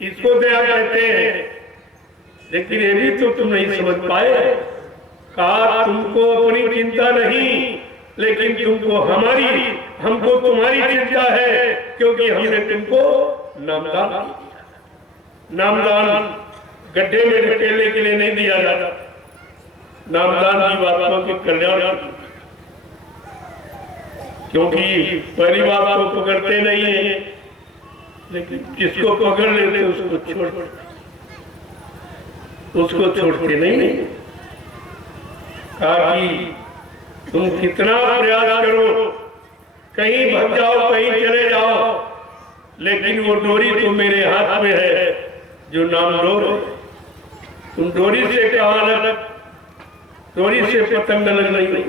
इसको दया कहते हैं। लेकिन ये भी तो तुम नहीं समझ पाए। कहा तुमको अपनी चिंता नहीं, लेकिन तुमको हमको तुम्हारी चिंता है, क्योंकि हमने तुमको नामदान किया। नामदान गड्ढे में ढकेलने के लिए नहीं दिया जाता, नामदान जीवात्मा के कल्याण, क्योंकि पहली बात को पकड़ते नहीं है, लेकिन जिसको पकड़ लेते उसको छोड़ते नहीं। कहा कि तुम कितना प्रयास करो, कहीं भग जाओ, कहीं चले जाओ, लेकिन वो डोरी तो मेरे हाथ में है जो नाम डोर। तुम डोरी से कहा लग, डोरी से पतंग लग नहीं।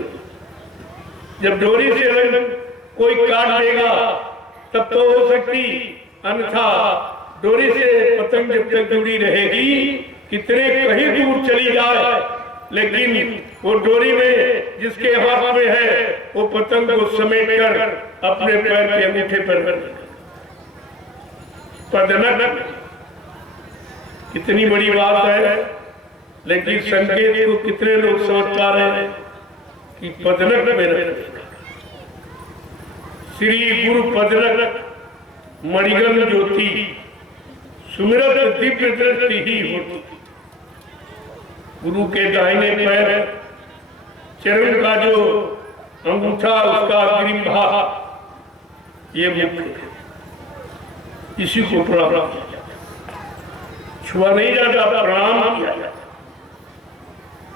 जब डोरी से लग कोई काट देगा तब तो हो सकती, अन्यथा डोरी से पतंग जब तक जुड़ी रहेगी, कितने कहीं दूर चली जाए, लेकिन वो डोरी में जिसके हाथ में है वो पतंग को समेट कर अपने पैर के अंगूठे पर पदनक। कितनी बड़ी बात है, लेकिन संकेत को कितने लोग समझ पा रहे हैं कि पदनक में रखेगा। श्री गुरु पदनक मणिगन ज्योति सुमिरत दिव्य दृष्टि ही होती। गुरु के दाहिने पैर चरण का जो अंगूठा, उसका अग्रिम भाग, ये मुख्य, इसी को प्रणाम किया जाता, छुआ नहीं जाता, प्रणाम किया जाता।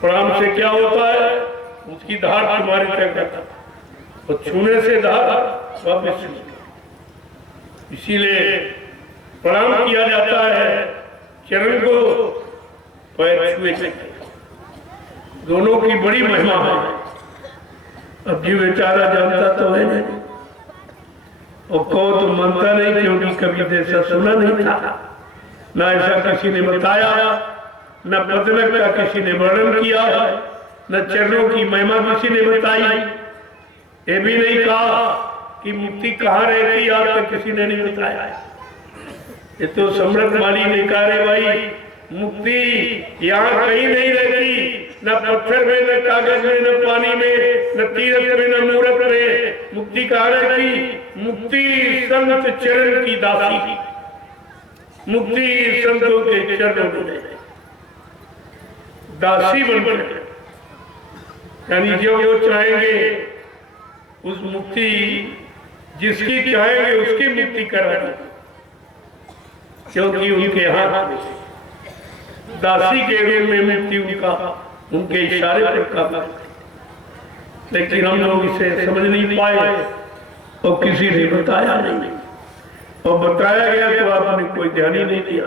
प्रणाम से क्या होता है, उसकी धार तुम्हारे तक जाता, और छूने से धार वापस। इसीलिए प्रणाम किया जाता है, चरण को पैर छुए, दोनों की बड़ी महिमा है। अब जी बेचारा जानता तो है नहीं, और कहो तो मानता नहीं, क्योंकि कभी ऐसा सुना नहीं था, ना ऐसा किसी ने बताया, न पदनक का किसी ने वर्णन किया है, न चरणों की महिमा किसी ने बताई। ये भी नहीं कहा कि मुक्ति कहाँ रहती, आज तक किसी ने नहीं बताया। ये तो सम्राट माली ने कहा रे भाई, मुक्ति यहाँ कहीं नहीं रहती, न पत्थर में, न कागज में, न पानी में, न तीरथ में, न मूरत में। मुक्ति कहाँ रहती? मुक्ति संत चरण की दासी, मुक्ति संतों के चरणों में दासी बनकर, यानी जो वो चाहेंगे उस मुक्ति, जिसकी चाहेंगे उसकी मुक्ति करानी, क्योंकि उनके हाथ में दासी के रूप में मुक्ति उनके इशारे पर काम। लेकिन हम लोग इसे समझ नहीं पाए और किसी ने बताया नहीं, और बताया गया तो आपने कोई ध्यान ही नहीं दिया।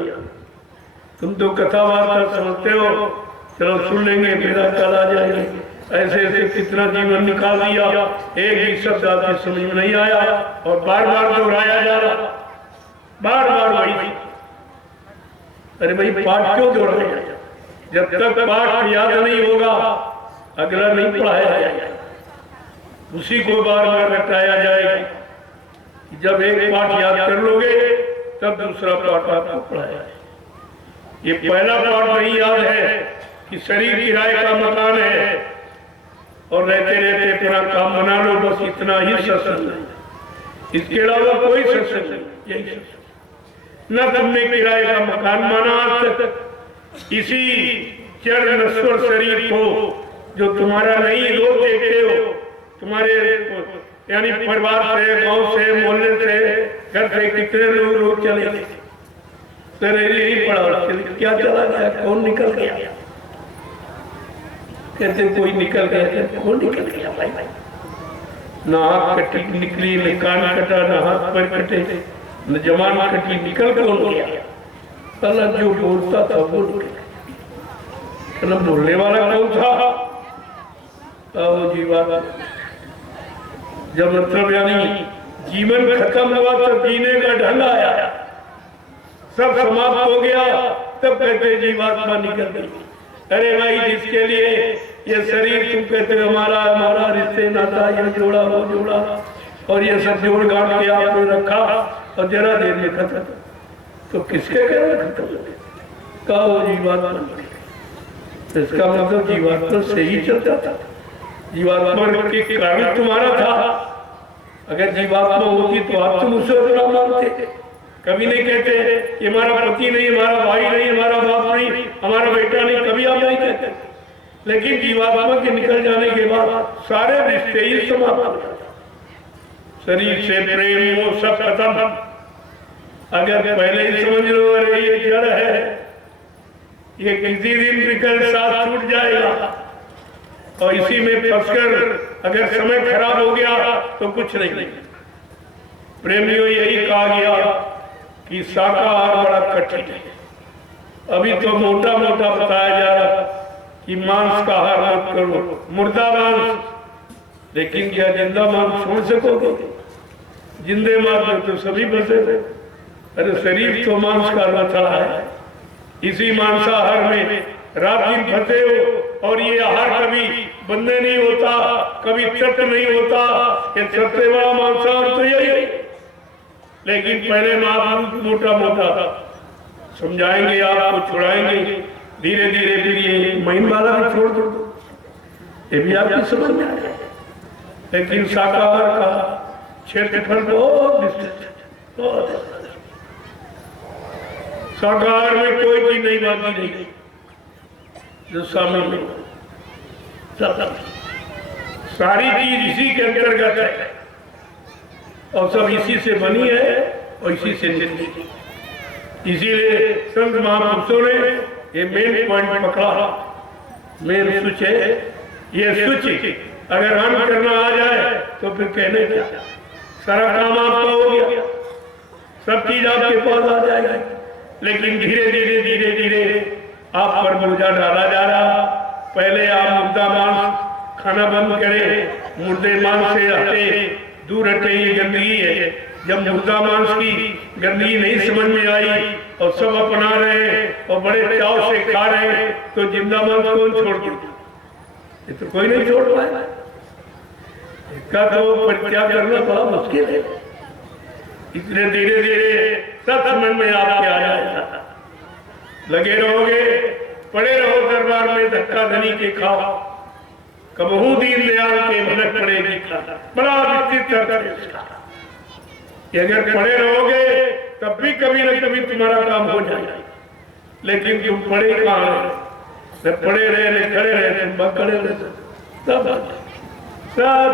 तुम तो कथा वार्ता समझते हो, चलो सुन लेंगे मेरा कल आ जाएंगे, ऐसे ऐसे कितना जीवन निकाल दिया, एक ही शब्द आपके समझ में नहीं आया और बार बार दोहराया जा रहा, बार बार वही। अरे भाई पाठ क्यों दोहराया? जब तक पाठ याद नहीं होगा अगला नहीं पढ़ाया जाएगा, उसी को बार बार रटाया जाएगा। जब एक पाठ याद कर लोगे तब दूसरा पाठ आपको पढ़ाया जाएगा। ये पहला पाठ नहीं याद है कि शरीर किराए का मकान है और रहते रहते अपना काम बना लो, बस इतना ही सत्संग है, इसके अलावा कोई सत्संग नहीं। यही न तुमने किराए का मकान माना आज तक, इसी जड़ नश्वर शरीर को जो तुम्हारा नहीं, रोज देखते हो तुम्हारे यानी परिवार से, गांव से, मोहल्ले से, घर से कितने लोग रोज चले गए, यही पड़ा क्या चला गया, कौन निकल गया? कहते कोई निकल गया, कौन निकल गया भाई? ना हाथ कटी निकली, न कान कटा, न हाथ पैर कटे, न जवान कटी, निकल कौन गया? अल्लाह जो बोलता था वो निकल गया। बोलने वाला कौन था? जीवा। जब मतलब यानी जीवन खत्म हुआ तब जीने का ढंग आया, सब समाप्त हो गया, तब कहते जीवात्मा निकल गई। अरे भाई जिसके लिए ये शरीर तुम कहते हमारा हमारा रिश्ते नाता, ये जोड़ा वो जोड़ा, और ये सब जोड़ गांठ के आपने रखा और जरा देर में खत्म, तो किसके कारण खत्म हो गया? कहा वो जीवात्मा। इसका मतलब जीवात्मा से ही चलता था, जीवात्मा के कारण तुम्हारा था। अगर जीवात्मा होती तो आप तुम उसे अपना मानते। कभी नहीं कहते ये हमारा पति नहीं, हमारा भाई नहीं, हमारा बाप नहीं, हमारा बेटा नहीं, कभी आप नहीं कहते। लेकिन जीवात्मा के निकल जाने के बाद सारे रिश्ते ही समाप्त हो जाते, शरीर से प्रेम वो सब खत्म। अगर पहले ही समझ लो अरे ये जड़ है, ये किसी दिन निकल साथ छूट जाएगा, और इसी में फंसकर अगर समय खराब हो गया तो कुछ नहीं। प्रेमियों यही कहा गया कि शाकाहार बड़ा कठिन है। अभी तो मोटा मोटा बताया जा रहा कि मांस का आहार मत करो, मुर्दा मांस, लेकिन क्या जिंदा मांस छोड़ सकोगे? जिंदे मांस तो सभी बचे। अरे शरीर तो मांस का रथड़ा है, इसी मांसाहार में रात दिन फंसे हो, और ये आहार कभी बंदे नहीं होता, कभी तृप्त नहीं होता। ये सबसे बड़ा मांसाहार तो यही है। लेकिन पहले आप मोटा मोटा समझाएंगे, आपको छुड़ाएंगे, धीरे धीरे फिर ये महीन वाला भी छोड़ दो, ये भी आपकी समझ में आ जाए। लेकिन शाकाहार का क्षेत्रफल बहुत विस्तृत, बहुत शाकाहार में कोई चीज नहीं बाकी नहीं जो शामिल है, सारी चीज इसी के अंतर्गत है और सब इसी से बनी है और इसी से निकली। इसीलिए संत महापुरुषों ने ये मेन पॉइंट पकड़ा, मेन स्विच है। ये स्विच अगर ऑन करना आ जाए तो फिर कहने क्या, सारा काम आपका हो गया, सब चीज आपके पास आ जाएगी। लेकिन धीरे धीरे धीरे धीरे आप पर बोझा डाला जा रहा। पहले आप मुर्दा मांस खाना बंद करें, मुर्दे मांस से हटे, दूर हटे, ये गंदगी है। जब मुर्दा मांस की गंदगी नहीं समझ में आई और सब अपना रहे हैं और बड़े चाव से खा रहे हैं, तो जिंदा मांस कौन छोड़ देगा? ये तो कोई नहीं छोड़ पाए। इसका तो परित्याग करना बड़ा मुश्किल है। इसलिए धीरे धीरे सब समझ में आपके आ जाएगा। लगे रहोगे, पड़े रहो दरबार में, धक्का धनी के खाओ, कबहू दीन दयाल के भनक पड़ेगी खा। बड़ा विस्तृत है इसका। अगर पड़े रहोगे तब भी कभी न कभी तुम्हारा काम हो जाएगा। लेकिन तुम पड़े कहाँ रहे? पड़े रहे, खड़े रहे, तुम खड़े रहे, सब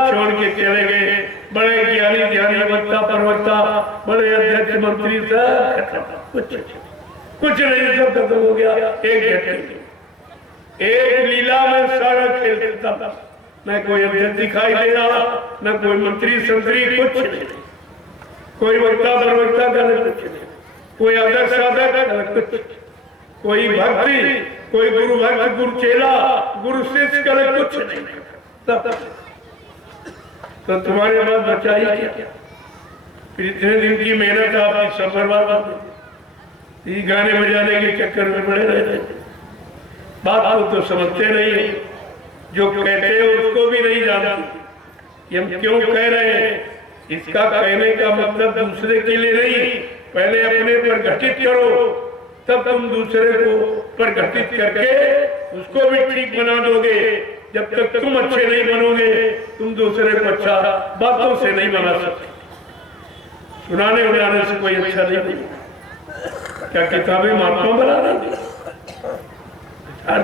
छोड़ के चले गए। बड़े ज्ञानी ध्यानी वक्ता प्रवक्ता, बड़े अध्यक्ष मंत्री, सब कुछ नहीं, सब खत्म हो गया। एक झटके, एक लीला में सारा खेल खत्म। न कोई अध्यक्ष दिखाई दे रहा, न कोई मंत्री संतरी, कुछ नहीं, कोई वक्ता प्रवक्ता करे कुछ नहीं, कोई अध्यक्ष साधक करे कुछ, कोई भक्ति, कोई गुरु भक्त, गुरु चेला, गुरु शिष्य करे कुछ नहीं। तो तुम्हारे पास बचा ही क्या? फिर इतने दिन की मेहनत आपकी सब बर्बाद कर दी। ये गाने बजाने के चक्कर में पड़े रहते, बात को तो समझते नहीं, जो कहते हैं उसको भी नहीं जानते। हम क्यों कह रहे हैं? इसका कहने का मतलब दूसरे के लिए नहीं, पहले अपने पर घटित करो, तब तुम दूसरे को पर घटित करके उसको भी ठीक बना दोगे। जब तक तुम अच्छे नहीं बनोगे, तुम दूसरे को अच्छा बातों से नहीं बना सकते। सुनाने उड़ाने से कोई अच्छा नहीं बनेगा। क्या किताबें महात्मा बना देंगे?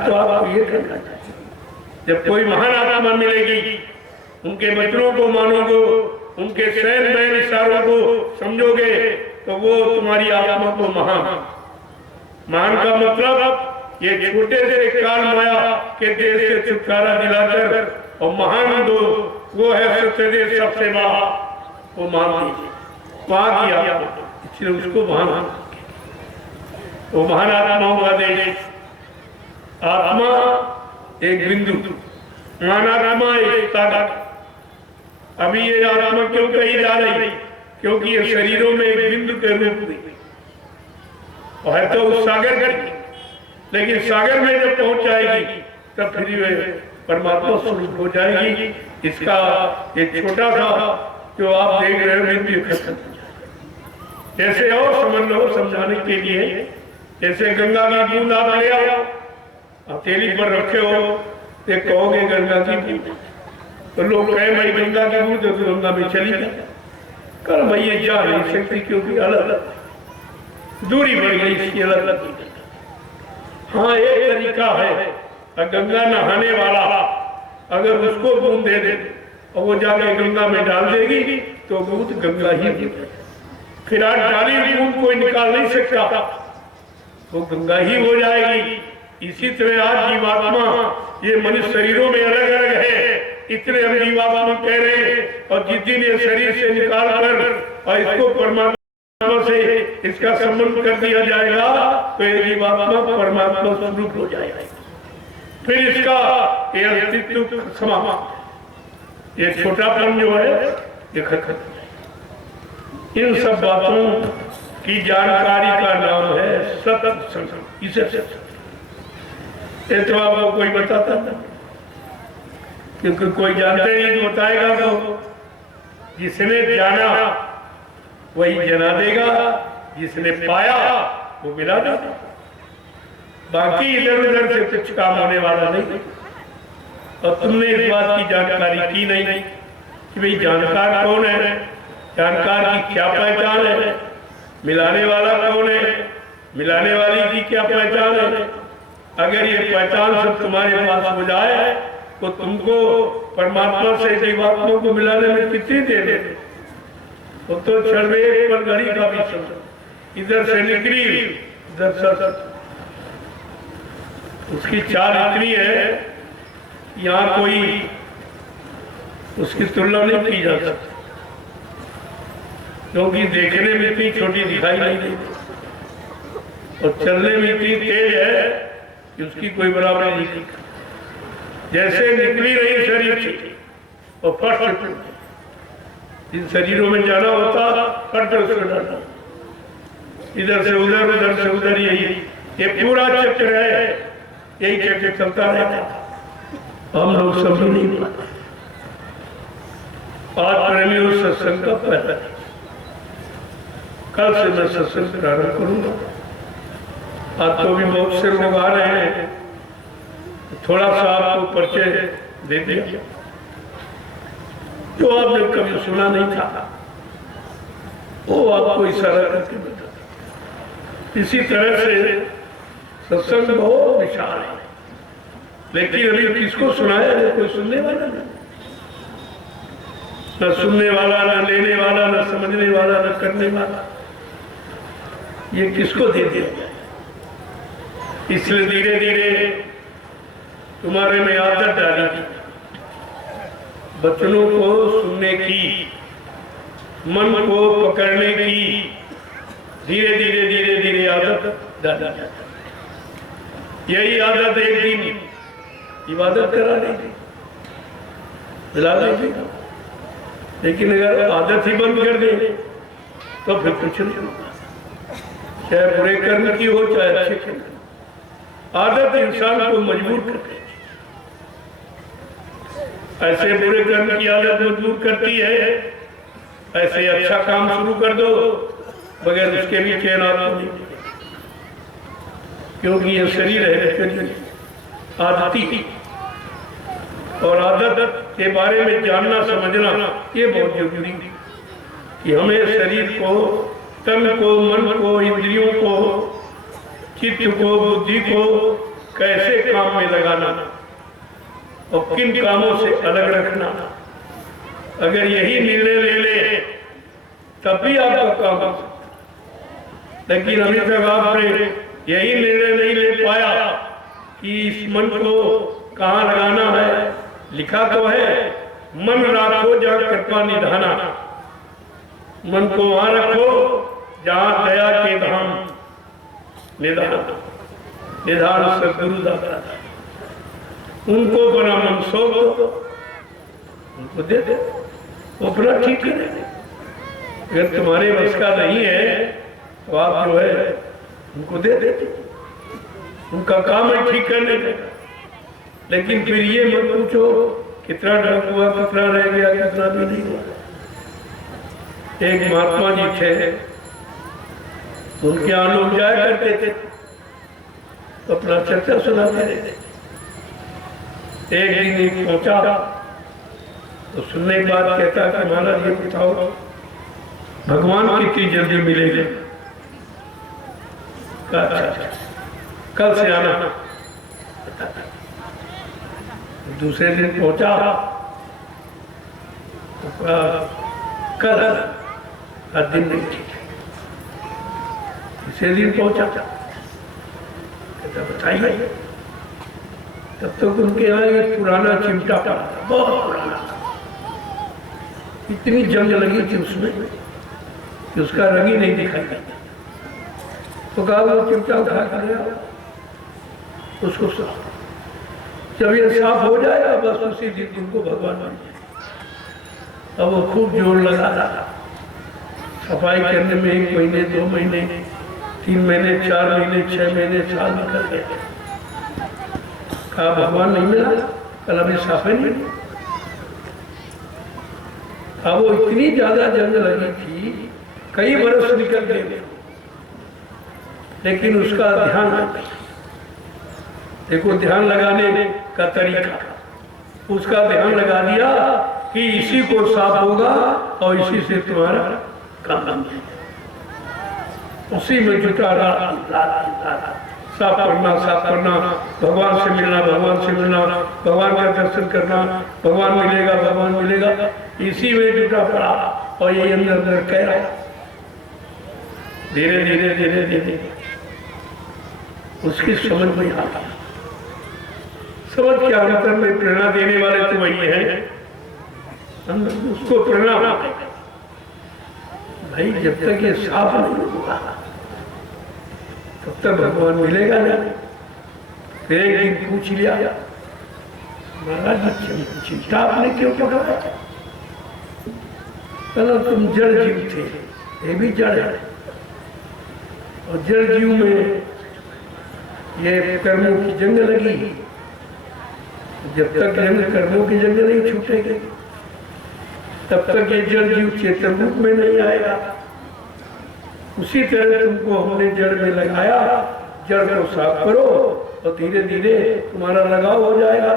तो आप ये करना चाहिए, जब कोई महान आत्मा मिलेगी, उनके वचनों को मानोगे, उनके सहन में इशारों को समझोगे, तो वो तुम्हारी आत्मा को महान का मतलब ये छोटे से काल माया के देश से छुटकारा दिलाकर, और महान दो वो है सत्यदेव सबसे बड़ा, वो महान वहां किया, इसलिए उसको महान, वो महान आत्माओं का देश। आत्मा एक बिंदु, महान आत्मा एक ताकत। अभी ये आत्मा क्यों कही जा रही? क्योंकि ये शरीरों में एक बिंदु के रूप में है तो उस सागर की, लेकिन सागर में जब पहुंच जाएगी तब फिर वे परमात्मा स्वरूप हो जाएगी। इसका एक छोटा सा जो आप देख रहे हो बिंदु खत्म, जैसे और समझ लो समझाने के लिए, जैसे गंगा की बूंद आप ले आओ, हथेली पर रखे हो, ये कहोगे गंगा की बूंद, तो लोग कहे भाई गंगा की बूंद, तो गंगा में चली जाए, कर भाई ये जा नहीं सकती क्योंकि अलग अलग दूरी बढ़ गई इसकी, अलग अलग। हाँ एक तरीका है, गंगा नहाने वाला अगर उसको बूंद दे दे और वो जाके गंगा में डाल देगी तो बूंद गंगा ही, फिर आज डाली बूंद कोई निकाल नहीं सकता, वो गंगा ही हो जाएगी। इसी तरह आज जीवात्मा ये मनुष्य शरीरों में अलग अलग है, इतने हम जीवात्मा कह रहे हैं, और जिस दिन ये शरीर से निकाल कर और इसको परमात्मा से इसका संबंध कर दिया जाएगा तो ये जीवात्मा परमात्मा स्वरूप हो जाएगा, फिर इसका ये अस्तित्व समाप्त, ये छोटापन जो है ये खत्म। इन सब बातों की जानकारी का नाम है सत्संग। इसे ये तो आपको कोई बताता था, क्योंकि कोई जानते नहीं बताएगा तो जिसने जाना वही जना देगा, जिसने पाया वो मिला देगा, बाकी इधर उधर से कुछ काम होने वाला नहीं। और तुमने इस बात की जानकारी की नहीं कि भाई जानकार कौन है, जानकार की क्या पहचान है, मिलाने वाला कौन है, मिलाने वाली की क्या पहचान है। अगर ये पहचान सब तुम्हारे पास हो जाए तो तुमको परमात्मा से जीवात्मा को मिलाने में कितनी देर है? वो तो चढ़वे पर घड़ी का भी समय, इधर से निकली इधर से, उसकी चाल इतनी है यहाँ कोई उसकी तुलना नहीं की जा सकती, क्योंकि देखने में इतनी छोटी दिखाई नहीं देती और चलने में इतनी तेज है कि उसकी कोई बराबरी नहीं की। जैसे निकली रही शरीर से और फट, इन शरीरों में जाना होता फट उसको डालना, इधर से उधर उधर से उधर, ये पूरा चक्र है, यही चक्र चलता रहता। हम लोग समझ नहीं पाते। आज प्रेमियों सत्संग का पहला, कल से मैं सत्संग प्रारंभ करूंगा। आज तो भी बहुत से लोग आ रहे हैं, थोड़ा सा आपको परिचय दे दिया जो आपने कभी सुना नहीं था, वो आपको इशारा करके बता। इसी तरह से सत्संग बहुत विशाल है, लेकिन अभी किसको सुनाया है? कोई सुनने वाला नहीं, न सुनने वाला, न लेने वाला, न समझने वाला, न करने वाला। ये किसको दे दिया जाए? इसलिए धीरे धीरे तुम्हारे में आदत डाली वचनों को सुनने की, मन को पकड़ने की धीरे धीरे धीरे धीरे आदत डाली जाती। यही आदत एक दिन इबादत करा देगी, दिला देगी। लेकिन अगर आदत ही बंद कर दे तो फिर कुछ नहीं होगा, चाहे बुरे कर्म की हो चाहे अच्छे कर्म की। आदत इंसान को मजबूर कर देती, ऐसे बुरे कर्म की आदत मजबूर करती है, ऐसे अच्छा काम शुरू कर दो बगैर उसके भी चैन आपको नहीं, क्योंकि ये शरीर है आदती। और आदत के बारे में जानना समझना ये बहुत जरूरी है कि हमें शरीर को, तन को, मन को, इंद्रियों को, चित्त को, बुद्धि को कैसे काम में लगाना और किन कामों से अलग रखना। अगर यही निर्णय ले ले तब भी आपका काम हो सकता। लेकिन अभी तक आपने यही निर्णय नहीं ले पाया कि इस मन को कहाँ लगाना है। लिखा तो है मन राखो जहाँ कृपा निधाना, मन को वहां रखो जहाँ दया के धाम निधान निधान सदगुरु दाता, उनको बना मन सौंप दो, उनको दे दो, वो अपना ठीक करेंगे। अगर तुम्हारे बस का नहीं है तो आप जो है उनको दे देते, उनका काम है ठीक करने का। लेकिन फिर ये मत पूछो कितना ढंग हुआ, कितना रह गया, कितना भी नहीं हुआ। एक महात्मा जी थे, उनके यहाँ लोग जाया करते थे तो अपना चर्चा सुनाते रहते। एक दिन एक पहुंचा तो सुनने के बाद कहता कि महाराज ये बताओ भगवान कितनी जल्दी मिलेंगे। अच्छा कल से आना। दूसरे दिन पहुंचा तो कल हर दिन नहीं ठीक है। तीसरे दिन पहुंचा बताइए। तब तक उनके यहाँ एक पुराना चिमटा पड़ा था, बहुत पुराना, इतनी जंग लगी थी उसमें कि उसका रंग ही नहीं दिखाई देता। तो कहा वो चिमटा उठा कर उसको साफ, जब ये साफ हो जाएगा बस उसी दिन तुमको भगवान बन जाए। अब वो खूब जोर लगा रहा सफाई करने में, 1 महीने 2 महीने 3 महीने 4 महीने 6 महीने साल निकल गए। कहा भगवान नहीं मिला, कल अभी साफ नहीं मिला। अब वो इतनी ज्यादा जंग लगी थी, कई बरस निकल गए, लेकिन उसका ध्यान नहीं। देखो ध्यान लगाने का तरीका, उसका ध्यान लगा दिया कि इसी को साफ होगा और इसी से तुम्हारा काम, उसी में जुटा रहा। साफ करना, भगवान से मिलना, भगवान से मिलना, भगवान का दर्शन करना, भगवान मिलेगा, भगवान मिलेगा, इसी में जुटा पड़ा। और ये अंदर अंदर कह रहा, धीरे धीरे धीरे धीरे उसकी समझ में आता। समझ के अंतर में प्रेरणा देने वाले तो वही है, उसको प्रेरणा भाई जब तक ये साफ नहीं होगा तब तक भगवान मिलेगा नहीं। फिर एक दिन पूछ लिया, महाराज चिंता आपने क्यों पकड़ा? चलो तुम जड़ जीव थे, ये भी जड़ है, और जड़ जीव में ये कर्मों की जंग लगी। जब तक कर्मों की जंग नहीं छूटेगी तब तक ये जड़ जीव चेतन रूप में नहीं आएगा। उसी तरह तुमको हमने जड़ में लगाया, जड़ को साफ करो और धीरे धीरे तुम्हारा लगाव हो जाएगा,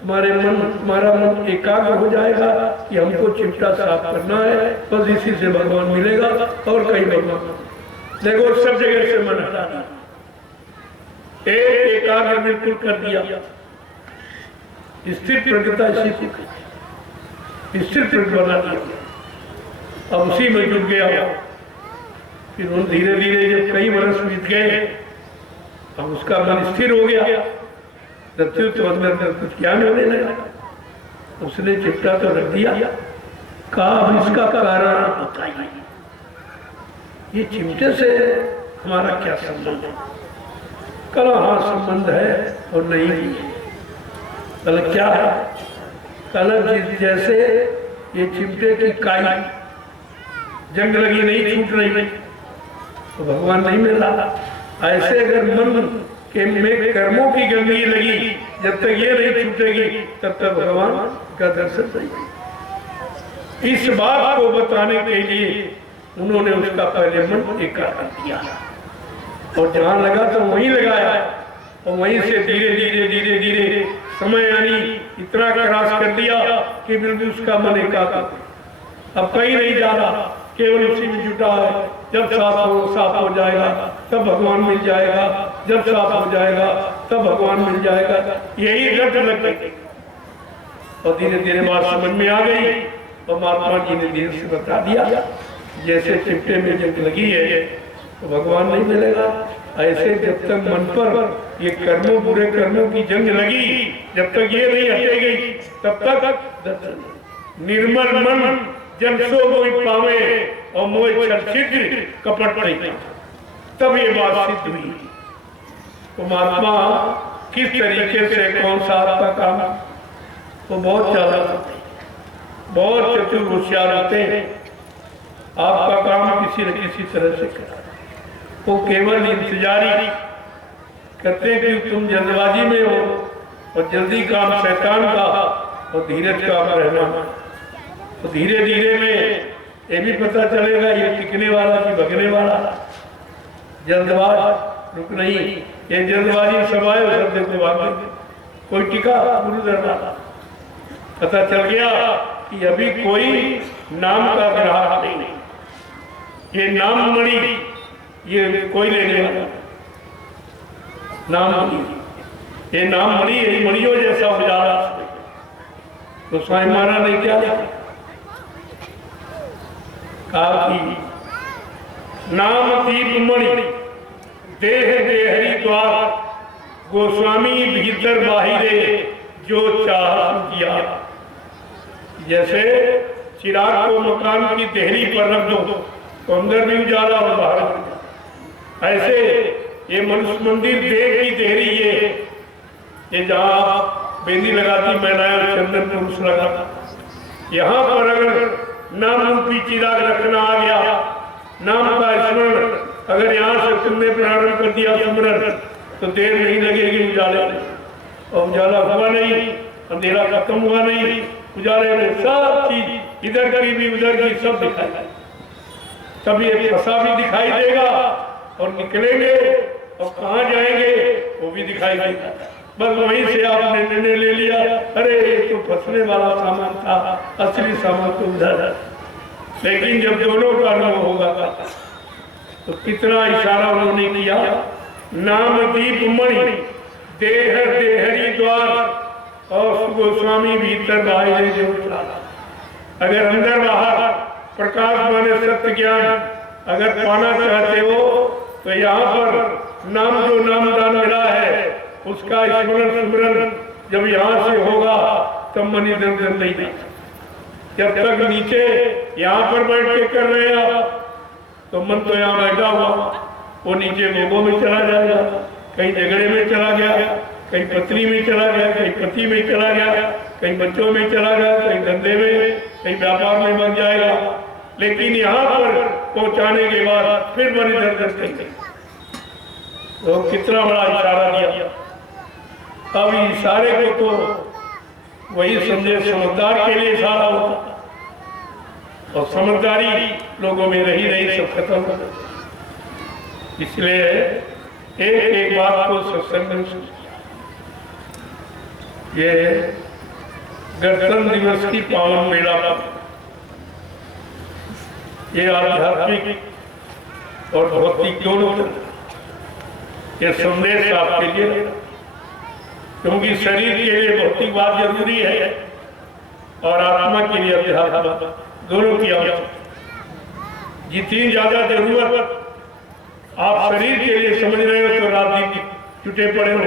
तुम्हारा मन एकाग्र हो जाएगा कि हमको चिमटा साफ करना है, बस इसी से भगवान मिलेगा और कहीं भगवान। देखो सब जगह से मन हटा, एक एकाग्र बिल्कुल कर दिया। स्थिर प्रज्ञता इसी को स्थिर प्रज्ञ बना दिया, अब उसी में जुट गया। फिर उन धीरे धीरे जब कई वर्ष बीत गए, अब उसका मन स्थिर हो गया। मृत्यु तो अंदर अंदर कुछ ज्ञान होने लगा, उसने चिपटा तो रख दिया, कहा अब इसका कारण बताइए, ये चिमटे से हमारा क्या संबंध है? कल हाँ संबंध है और नहीं भी है। कल क्या है? कल जैसे ये चिमटे की काई जंग लगी नहीं छूट रही तो भगवान नहीं मिल रहा, ऐसे अगर मन के में कर्मों की गंदगी लगी, जब तक ये नहीं छूटेगी तब तक भगवान का दर्शन नहीं। इस बात को बताने के लिए उन्होंने उसका पहले मन एकाग्र किया और जहां लगा तो वहीं लगाया और वहीं से धीरे धीरे धीरे धीरे समय यानी इतना क्रॉस कर दिया कि बिल्कुल उसका मन एकाग्र, अब कहीं नहीं जा रहा, केवल उसी में जुटा है। जब साफ हो जाएगा तब भगवान मिल जाएगा, जब साफ हो जाएगा तब भगवान मिल जाएगा, यही रट लग गई। और धीरे धीरे बात समझ में आ गई और महात्मा जी ने धीरे से बता दिया, जैसे चिमटे में जंग लगी है तो भगवान नहीं मिलेगा, ऐसे जब तक मन पर ये कर्मों बुरे कर्मों की जंग लगी, जब तक ये नहीं हटेगी तब तक निर्मल मन जन सो मोहि पावे और मोह छल शीघ्र कपट नहीं, तब ये बात सिद्ध हुई। तो महात्मा किस तरीके से कौन सा आपका काम, वो बहुत चालाक होते हैं, बहुत चतुर होशियार होते हैं। आपका काम किसी न किसी तरह से करा, वो केवल इंतजारी करते हैं कि तुम जल्दबाजी में हो और जल्दी काम शैतान का और धीरज का रहना। तो धीरे धीरे में ये भी पता चलेगा ये टिकने वाला कि भगने वाला। जल्दबाज रुक नहीं, ये जल्दबाजी सब आए सब देखो भागे, कोई टिका गुरु दरबार। पता चल गया कि अभी कोई नाम का ग्राहक नहीं, ये नाम मणि ये कोई लेने वाला नाम मणि, ये नाम मणि यही मणियों जैसा हो जा रहा। तो स्वामी महाराज ने क्या कहा कि नाम दीप मणि देह देहरी द्वार गोस्वामी भीतर बाहिरे जो चाह किया। जैसे चिराग को मकान की देहरी पर रख दो तो अंदर भी उजाला और बाहर भी उजाला, ऐसे ये मनुष्य मंदिर देह की देहरी ये जहाँ बेंदी लगाती महिलाएं चंदन पुरुष लगाता, यहाँ पर अगर नाम रूपी चिराग रखना आ गया, नाम का स्मरण अगर यहाँ से तुमने प्रारंभ कर दिया स्मरण तो देर नहीं लगेगी उजाले में। और उजाला हुआ नहीं, अंधेरा खत्म हुआ नहीं, उजाले में सब चीज इधर की भी उधर की सब दिखाई, तब ये फंसा भी दिखाई देगा और निकलेंगे और कहाँ जाएंगे वो भी दिखाई देगा। बस वहीं से आपने निर्णय ले लिया, अरे ये तो फंसने वाला सामान था, असली सामान तो उधर है। लेकिन जब दोनों का अनुभव होगा तो कितना इशारा उन्होंने किया, नाम दीप मणि देह देहरी द्वार और गोस्वामी भीतर बाहर जो उजाला। अगर अंदर बाहर प्रकाश माने सत्य ज्ञान अगर पाना चाहते हो तो यहाँ पर नाम जो नामदान मिला है उसका स्मरण सुमरण जब यहाँ से होगा तब मन इधर उधर नहीं जाता। जब तक नीचे यहाँ पर बैठ के कर रहे आप तो मन तो यहाँ बैठा हुआ, वो नीचे लोगों में चला जाएगा, कहीं झगड़े में चला गया, कहीं पत्नी में चला गया, कहीं पति में चला गया, कहीं बच्चों में चला गया, कहीं धंधे में, कहीं व्यापार में बन जाएगा। लेकिन यहाँ पर पहुँचाने के बाद फिर मन इधर उधर करेंगे। तो कितना बड़ा इशारा दिया। अब इशारे को तो वही समझे समझदार के लिए इशारा होता और समझदारी लोगों में रही नहीं, सब खत्म हो गया। इसलिए एक एक बात को सत्संग में ये गणतंत्र दिवस की पावन मेला ये आध्यात्मिक और भौतिक दोनों ये संदेश आपके लिए, क्योंकि शरीर के लिए भौतिक बात जरूरी है और आत्मा के लिए अध्यात्म दोनों की आवश्यकता। जितनी ज्यादा जरूरत आप शरीर के लिए समझ रहे हो तो रात दिन जुटे पड़े हो,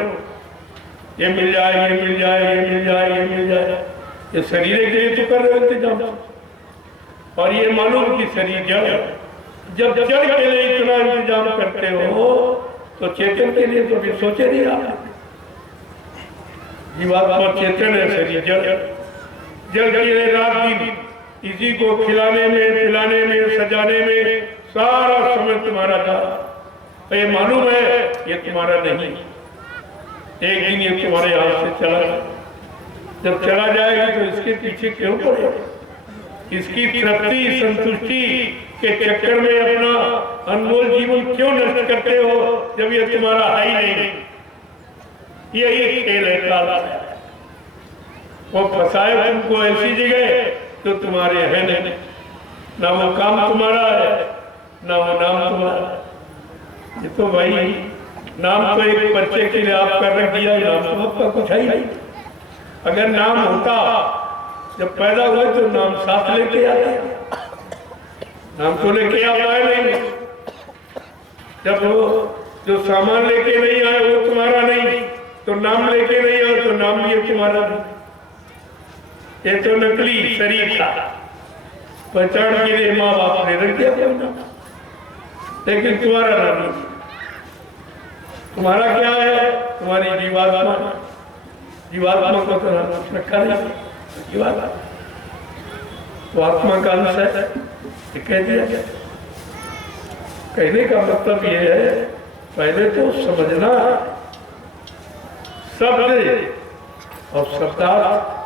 ये मिल जाए, ये मिल जाए, ये मिल जाए, ये मिल जाए, ये शरीर के लिए तो कर रहे हो इंतजाम, और ये मालूम कि शरीर जड़, जब जड़ के लिए इतना इंतजाम करते हो तो चेतन के लिए तो अभी सोचे नहीं आप। जीवात्मा चेतन है, शरीर जड़। जड़ के लिए रात दिन इसी को खिलाने में, पिलाने में, सजाने में सारा समय तुम्हारा था। तो ये मालूम है ये तुम्हारा नहीं, एक दिन ये तुम्हारे हाथ से चला, जब चला जाएगा तो इसके पीछे क्यों पड़े? इसकी तृप्ति संतुष्टि के चक्कर में अपना अनमोल जीवन क्यों नष्ट करते हो जब ये तुम्हारा है ही नहीं? यही खेल है काल। वो फंसाए तुमको ऐसी जगह तो तुम्हारे है नहीं, ना वो काम तुम्हारा है ना वो नाम तुम्हारा है। ये तो भाई नाम तो एक बच्चे के लिए आप कर रख दिया, नाम तो आपका कुछ है ही नहीं। अगर नाम होता, जब पैदा हुए तो नाम साथ लेके आते, नाम तो लेके आ पाए नहीं। जब वो जो सामान लेके नहीं आए वो तुम्हारा नहीं, तो नाम लेके नहीं आए तो नाम भी तुम्हारा नहीं। ये तो नकली शरीर था, पहचान के लिए माँ बाप ने रख दिया कोई नाम, लेकिन तुम्हारा नाम नहीं। तुम्हारा क्या है? तुम्हारी जीवात्मा। जीवात्मा को तो नाम रखा नहीं, जीवात्मा तो आत्मा का अंश है, ये कह दिया गया। कहने का मतलब ये है, पहले तो समझना शब्द और शब्दार्थ।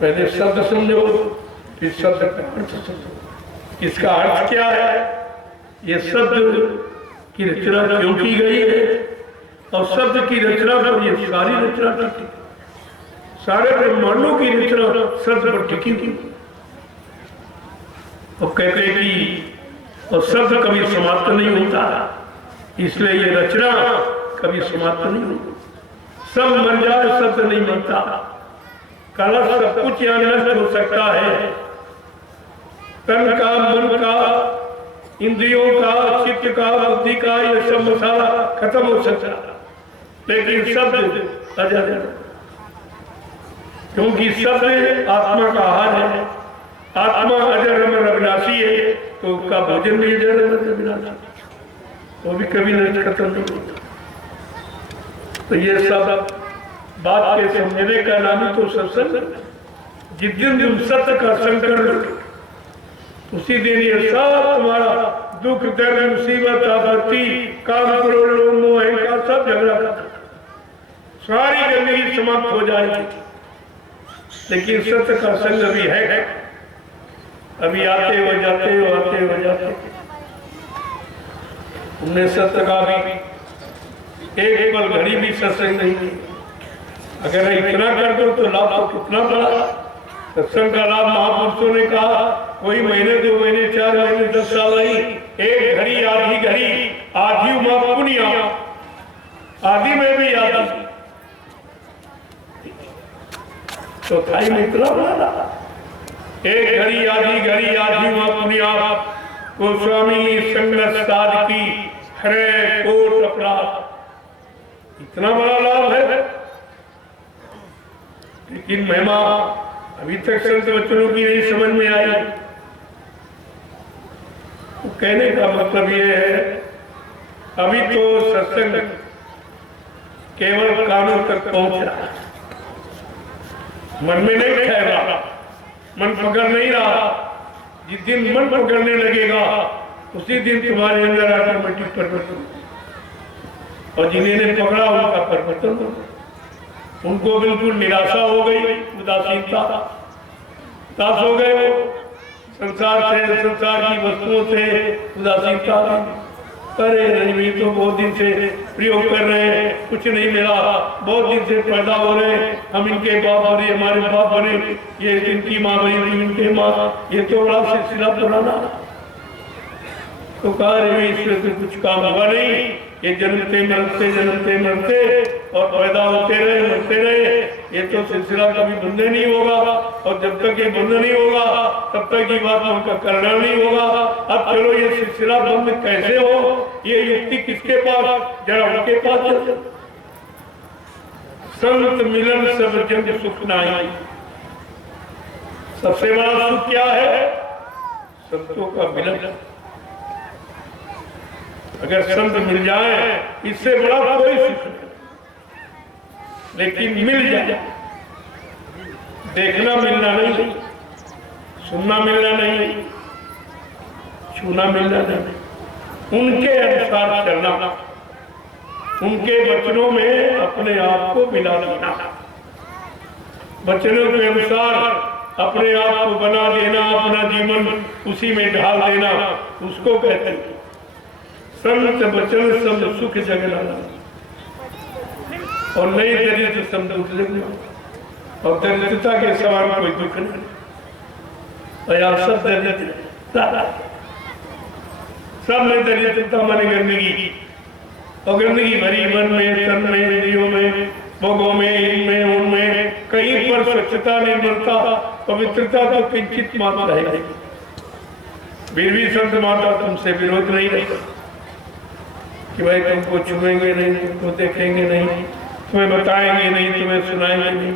पहले शब्द समझो, फिर शब्द का अर्थ समझो। इसका अर्थ क्या है? ये शब्द की रचना क्यों की गई है, और शब्द की रचना पर ये सारी रचना टिकी, सारे ब्रह्मांडों की रचना शब्द पर टिकी थी। और कहते कि और शब्द कभी समाप्त नहीं होता, इसलिए ये रचना कभी समाप्त नहीं होती। सब मर जाए, शब्द नहीं मरता। कला सब कुछ यहाँ नष्ट हो सकता है, तन का, मन का, इंद्रियों का, चित्त का, बुद्धि का, ये सब मसाला खत्म हो सकता, लेकिन शब्द अजर है, क्योंकि शब्द आत्मा का आहार है। आत्मा अजर अमर अविनाशी है, तो उसका भोजन भी अजर अमर अविनाशी, वो भी कभी नहीं खत्म नहीं होता। तो ये सब बात के समझने का नाम ही तो सत्संग। जिस दिन तुम सत्य का संकल्प रखो, उसी दिन ये सब तुम्हारा दुख, दर्द, मुसीबत, आपत्ति, काम, क्रोध, लोभ, मोह, अहंकार सब झगड़ा खत्म, सारी जिंदगी समाप्त हो जाएगी। लेकिन सत्य का संग अभी है, अभी आते हो जाते हो, आते हो जाते। तुमने सत्य का भी एक पल घड़ी भी सत्संग नहीं की। अगर इतना कर दो तो लाभ तो कितना बड़ा। सत्संग का लाभ महापुरुषों ने कहा, कोई महीने, 2 महीने, 4 महीने, 10 साल नहीं, एक घड़ी, आधी घड़ी, आधी उमा पुनिया, आधी में भी आधी, तो थाई में इतना बड़ा। एक घड़ी, आधी घड़ी, आधी उमा पुनिया, गोस्वामी संगत साध की हरे कोट अपराध, इतना बड़ा लाभ है। लेकिन महिमा अभी तक संत वचनों की नहीं समझ में आई। तो कहने का मतलब ये है, अभी तो सत्संग केवल कानों तक पहुंच रहा, मन में नहीं ठहरा, मन पकड़ नहीं रहा। जिस दिन मन पकड़ने लगेगा उसी दिन तुम्हारे अंदर ऑटोमेटिक परिवर्तन, और जिन्हें पकड़ा उनका परिवर्तन हो, उनको बिल्कुल निराशा हो गई, उदासीनता, दास हो गए वो संसार से, संसार की वस्तुओं से उदासीनता। अरे नहीं, तो बहुत दिन से प्रयोग कर रहे हैं, कुछ नहीं मिला, बहुत दिन से पैदा हो रहे हैं, हम इनके बाप बने, हमारे बाप बने, ये इनकी माँ बनी, इनके माँ, ये तो बड़ा सिलसिला पुराना। तो कहा रहे इसमें तो कुछ काम हुआ नहीं, ये जन्मते मरते और पैदा होते रहे, मरते रहे, ये तो सिलसिला कभी बंद नहीं होगा। और जब तक ये बंद नहीं होगा तब तक ये बात उनका करना नहीं होगा। अब चलो ये सिलसिला बंद कैसे हो, ये युक्ति किसके पास, जरा उनके पास चलो। संत मिलन सब जग सुख नाई, सबसे बड़ा सुख क्या है? संतों का मिलन। अगर संत मिल जाए इससे बड़ा कोई सुख नहीं, लेकिन मिल जाए, देखना मिलना नहीं, सुनना मिलना नहीं, छूना मिलना नहीं, उनके अनुसार चलना, उनके वचनों में अपने आप को मिला देना, वचनों के अनुसार अपने आप को बना देना, अपना जीवन उसी में ढाल देना, उसको कहते हैं संत वचन सब सुख जगना। और नई दरिद्र समझ और दरिद्रता के सवाल कोई दुख नहीं, सब दरिद्र, सब में दरिद्रता माने गंदगी, और गंदगी भरी मन में, तन में, इंद्रियों में, भोगों में, इनमें, उनमें, कहीं पर स्वच्छता, निर्मलता, पवित्रता तो किंचित मात्र है। फिर भी संत माता तुमसे विरोध नहीं रहेगा कि भाई तुमको छुएंगे नहीं, तुमको देखेंगे नहीं, तुम्हें बताएंगे नहीं, तुम्हें सुनाएंगे नहीं।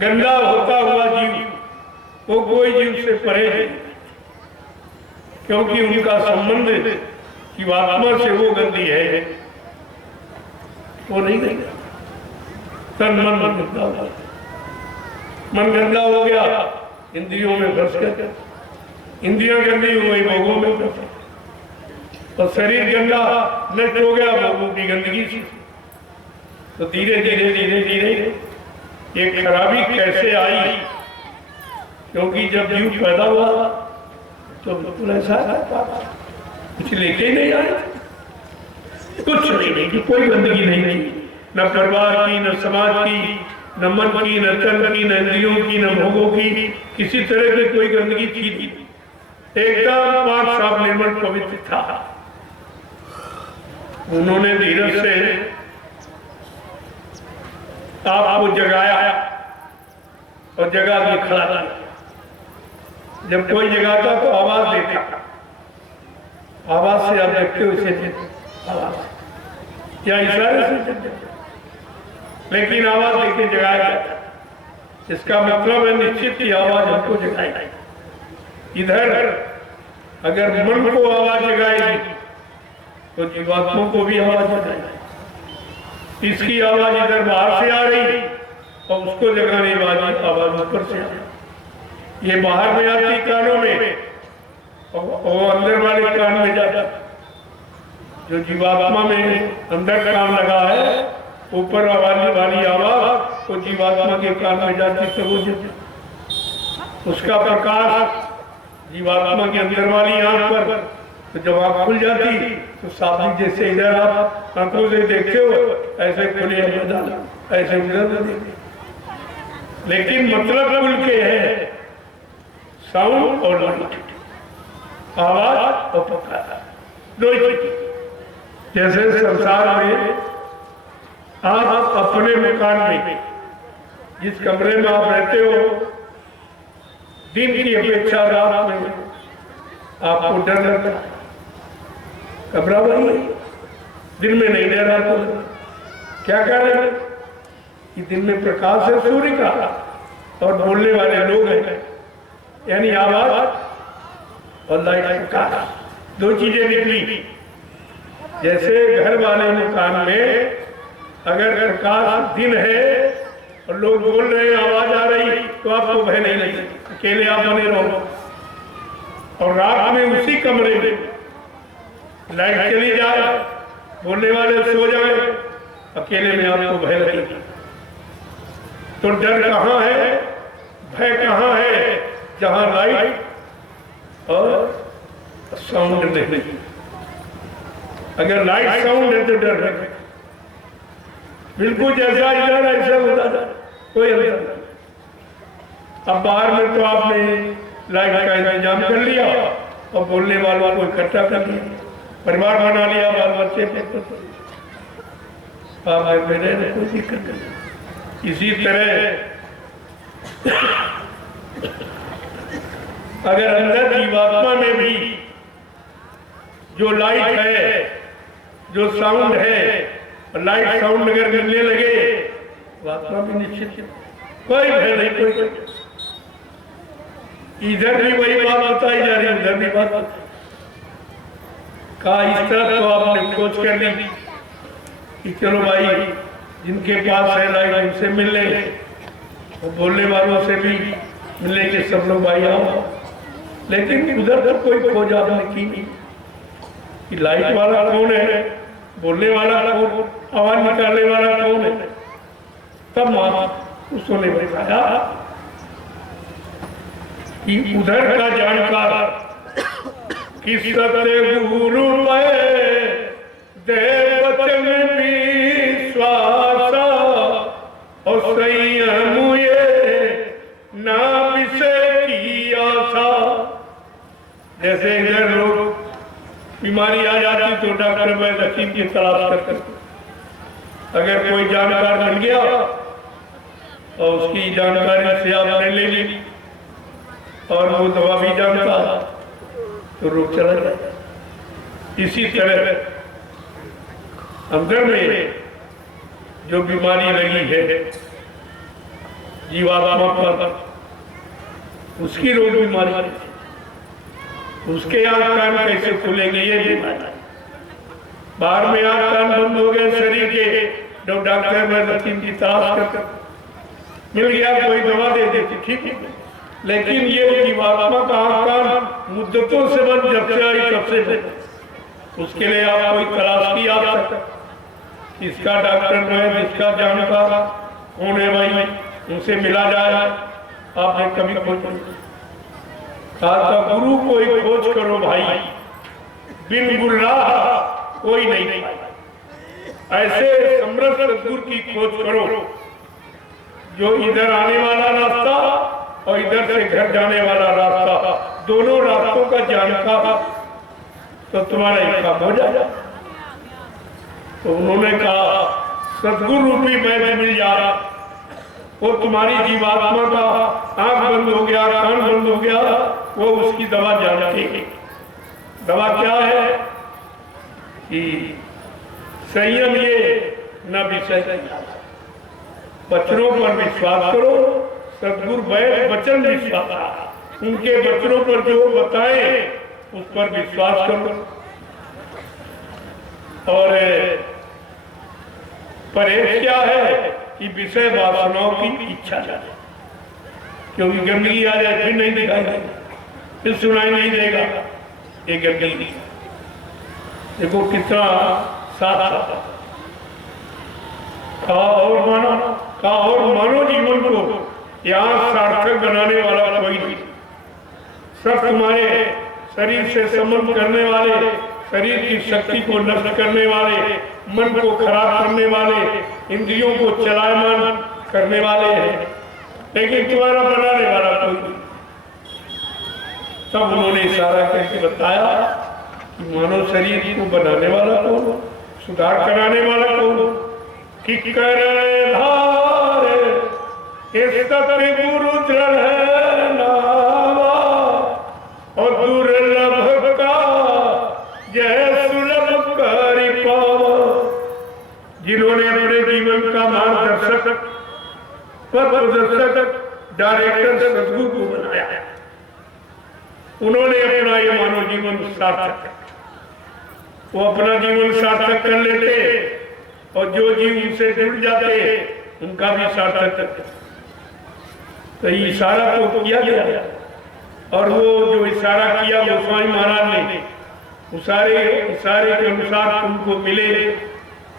गंदा होता हुआ जीव वो कोई जीव से परे है, क्योंकि उनका संबंध जीवात्मा से वो गंदी है, वो नहीं देगा। तन मन गंदा हो गया, मन गंदा हो गया, इंद्रियों में फंस गया, इंद्रियां गंदी हो गई, भोगों में फंस, और शरीर गंदा नष्ट हो गया भोगों की गंदगी से। तो धीरे धीरे धीरे धीरे ये खराबी कैसे आई? क्योंकि जब जीव पैदा हुआ तो बिल्कुल ऐसा कुछ लेके नहीं आए, कुछ नहीं की, कोई गंदगी नहीं थी, न परिवार की, न समाज की, न मन की, न तन की, न इंद्रियों की, न भोगों की, किसी तरह की कोई गंदगी थी। एकदम पाक साफ निर्मल पवित्र था। उन्होंने धीरज से आपको जगाया और जगा के खड़ा किया। जब कोई जगाता तो आवाज देता, आवाज से आप देखते हो इसे, आवाज या इशारे से, लेकिन आवाज देके जगाया जाता। इसका मतलब है निश्चित की आवाज हमको जगाएगी। इधर अगर मन को आवाज जगाएगी तो जीवात्मा को भी आवाज जगाएगी। इसकी आवाज इधर बाहर से आ रही और उसको जगाने वाली आवाज ऊपर से आ रही। ये बाहर में आती कानों में और अंदर वाले कान में जाता। जो जीवात्मा में अंदर कान लगा है, ऊपर वाली आवाज वो जीवात्मा के कान में जाती तो वो उसका प्रकाश जीवात्मा के अंदर वाली आंख पर, तो जब आंख खुल जाती तो साबित जैसे इधर आप आंखों से देखते हो ऐसे खुले मैदान, ऐसे उधर देखते, लेकिन मतलब खुल के है साउंड और लाइट, आवाज और प्रकाश, दो चीज। जैसे संसार में आप अपने मकान में, जिस कमरे में आप रहते हो, दिन की अपेक्षा रात में आपको डर लगता है, कमरा वही है, दिन में नहीं डर रहा। तो क्या कारण है कि दिन में प्रकाश है सूर्य का और बोलने वाले लोग हैं, यानी आवाज और लाइट प्रकाश, दो चीजें निकली। जैसे घर वाले मकान में अगर प्रकाश दिन है और लोग बोल रहे हैं, आवाज आ रही, तो आपको भय नहीं लगेगी, अकेले आप बने रहो। और रात में उसी कमरे में लाइट चली जाए, बोलने वाले सो जाए, अकेले में आपको भय लगेगा। तो डर कहाँ है, भय कहाँ है? जहाँ लाइट और साउंड नहीं। अगर लाइट साउंड है तो डर है, बिल्कुल जैसा इधर ऐसा होता, कोई अंतर नहीं। अब बाहर में तो आपने लाइट का इंतजाम कर लिया और बोलने वालों को इकट्ठा कर लिया, परिवार बना लिया, बाल बच्चे आप मेरे कोई दिक्कत नहीं। इसी तरह अगर अंदर जीवात्मा में भी जो लाइट है, जो साउंड है, लाइट साउंड अगर मिलने लगे तो आत्मा भी निश्चित, कोई भय नहीं, कोई इधर भी वही बात बताई जा रही, उधर भी बात कहा। इस तरह तो आपने खोज कर ली कि चलो भाई जिनके पास है लाइट उनसे मिल ले, और बोलने वालों से भी मिलने के सब लोग भाई आओ। लेकिन उधर तक कोई खोज आपने की नहीं कि लाइट वाला कौन है, बोलने वाला कौन, आवाज निकालने वाला कौन है। तब उसने बताया कि उधर का जानकार कि सत्य गुरु दे वचन विश्वास और संयम ये ना विषय की आशा। जैसे इधर लोग बीमारी आ जाती तो डॉक्टर में हकीम की तलाश करते, अगर कोई जानकार मिल गया और उसकी जानकारी से आपने ले ली और वो दवा भी जानता तो रोग चला जाए। इसी तरह अंदर में जो बीमारी लगी है जीवात्मा पर, उसकी रोग बीमारी, उसके आंख कान कैसे खुलेंगे ये बीमारी। बाहर में आंख कान बंद हो गए शरीर के, जब डॉक्टर में हकीम की तलाश कर मिल गया कोई दवा दे देती ठीक है, लेकिन ये जीवात्मा का आंख कान मुद्दतों से बंद जब से आई तब से बंद। उसके लिए आप कोई तलाश की आप सकते, इसका डॉक्टर है जिसका जानकार कौन है भाई, उनसे मिला जाए। आपने कभी खोज कहा गुरु कोई खोज करो भाई, बिन गुल्लाह कोई नहीं। ऐसे समर्थ सद्गुरु की खोज करो जो इधर आने वाला रास्ता और इधर से घर जाने वाला रास्ता, दोनों रास्तों का जानकार तो तुम्हारा एक काम हो जाएगा। तो उन्होंने कहा सद्गुरु रूपी मैं मिल जाए, वो तुम्हारी जीवात्मा का आंख बंद हो गया, कान बंद हो गया, वो उसकी दवा जानती है। दवा क्या है कि संयम ये न विषय, बच्चों पर विश्वास करो। सद्गुरु वैद वचन विश्वास, उनके बच्चों पर जो बताए उस पर विश्वास करो। और परहेज क्या है कि विषय वासनाओं की इच्छा जाए, क्योंकि गंदगी आ जाए फिर नहीं दिखाई देगा, फिर सुनाई नहीं देगा ये गंदगी। देखो कितना साथ का और मानो जीवन को यहाँ सार्थक बनाने वाला कोई नहीं। सब तुम्हारे शरीर से संबंध करने वाले, शरीर की शक्ति को नष्ट करने वाले, मन को खराब करने वाले, इंद्रियों को चलायमान करने वाले हैं, लेकिन तुम्हारा बनाने वाला कोई नहीं। तब उन्होंने इशारा करके बताया कि मानव शरीर को बनाने वाला कौन, सुधार कराने वाला कौन, कि कर धारे गुरु दृढ़ नावा और दुर्लभ का जय सुलभ करि पावा। जिन्होंने अपने जीवन का मार्गदर्शक, पथ प्रदर्शक, डायरेक्टर सद्गुरु को बनाया, उन्होंने अपना ये मानव जीवन सार्थक, वो अपना जीवन सार्थक कर लेते और जो जीव उनसे जुड़ जाते उनका भी सार्थक। तो इशारा तो किया गया, और वो जो इशारा किया वो स्वामी महाराज ने इशारे के अनुसार तुमको मिले,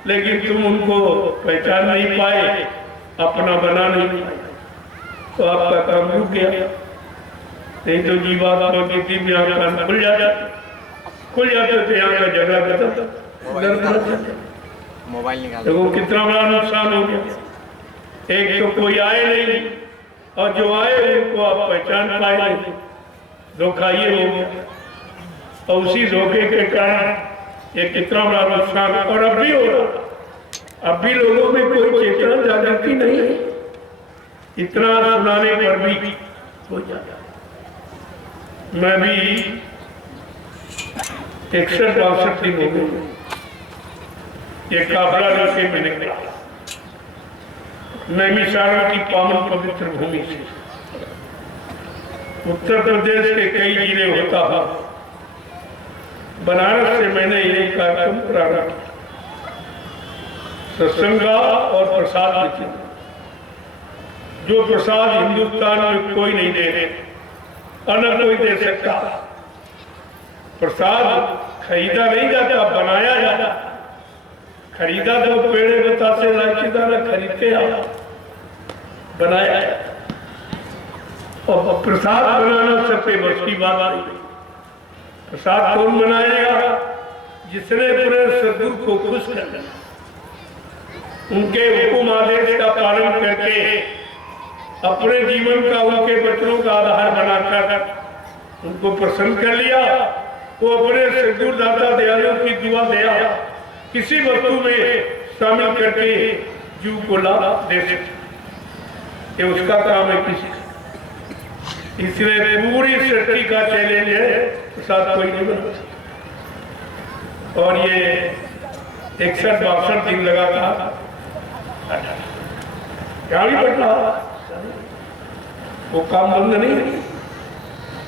लेकिन तुम उनको पहचान नहीं पाए, अपना बना नहीं पाए, तो आपका काम रुक गया। नहीं तो जीवात्मा की दिव्य आंख खुल जाते थे, यहाँ का झगड़ा खत्म। मोबाइल निकाल, देखो कितना बड़ा नुकसान हो गया। एक तो कोई आए नहीं, और जो आए उनको आप पहचान पाए नहीं, धोखा ये हो गया। और उसी धोखे के कारण ये कितना बड़ा नुकसान, और अब भी हो रहा। अब भी लोगों में कोई चेतना जागृति नहीं है, इतना सुनाने पर भी हो जाता। मैं भी 61-62 दिन हो गए ये काफिला लेके मैंने निकला नैमिषारण्य की पावन पवित्र भूमि से। उत्तर प्रदेश के कई जिले होता है। बनारस से मैंने ये कार्यक्रम प्रारंभ किया, सत्संग और प्रसाद वितरण। जो प्रसाद हिंदुस्तान में कोई नहीं दे रहे, अलग कोई दे सकता। प्रसाद खरीदा नहीं जाता, बनाया जाता। खरीदा तो पेड़े बतासे लाइचीदार खरीदते आप, बनाया और प्रसाद बनाना सबसे बस की बात नहीं। प्रसाद कौन बनाएगा? जिसने पूरे सदगुरु को खुश करना, उनके हुक्म आदेश का पालन करके अपने जीवन का उनके बच्चों का आधार बनाकर उनको प्रसन्न कर लिया, वो अपने सदगुरु दाता दयालु की दुआ दया किसी वस्तु में शामिल करके जीव को लाभ दे सकते, ये उसका काम है। किसी इसलिए पूरी सृष्टि का चैलेंज है, प्रसाद कोई नहीं बना। और ये 61-62 दिन लगा था, क्या भी बदला, वो काम बंद नहीं,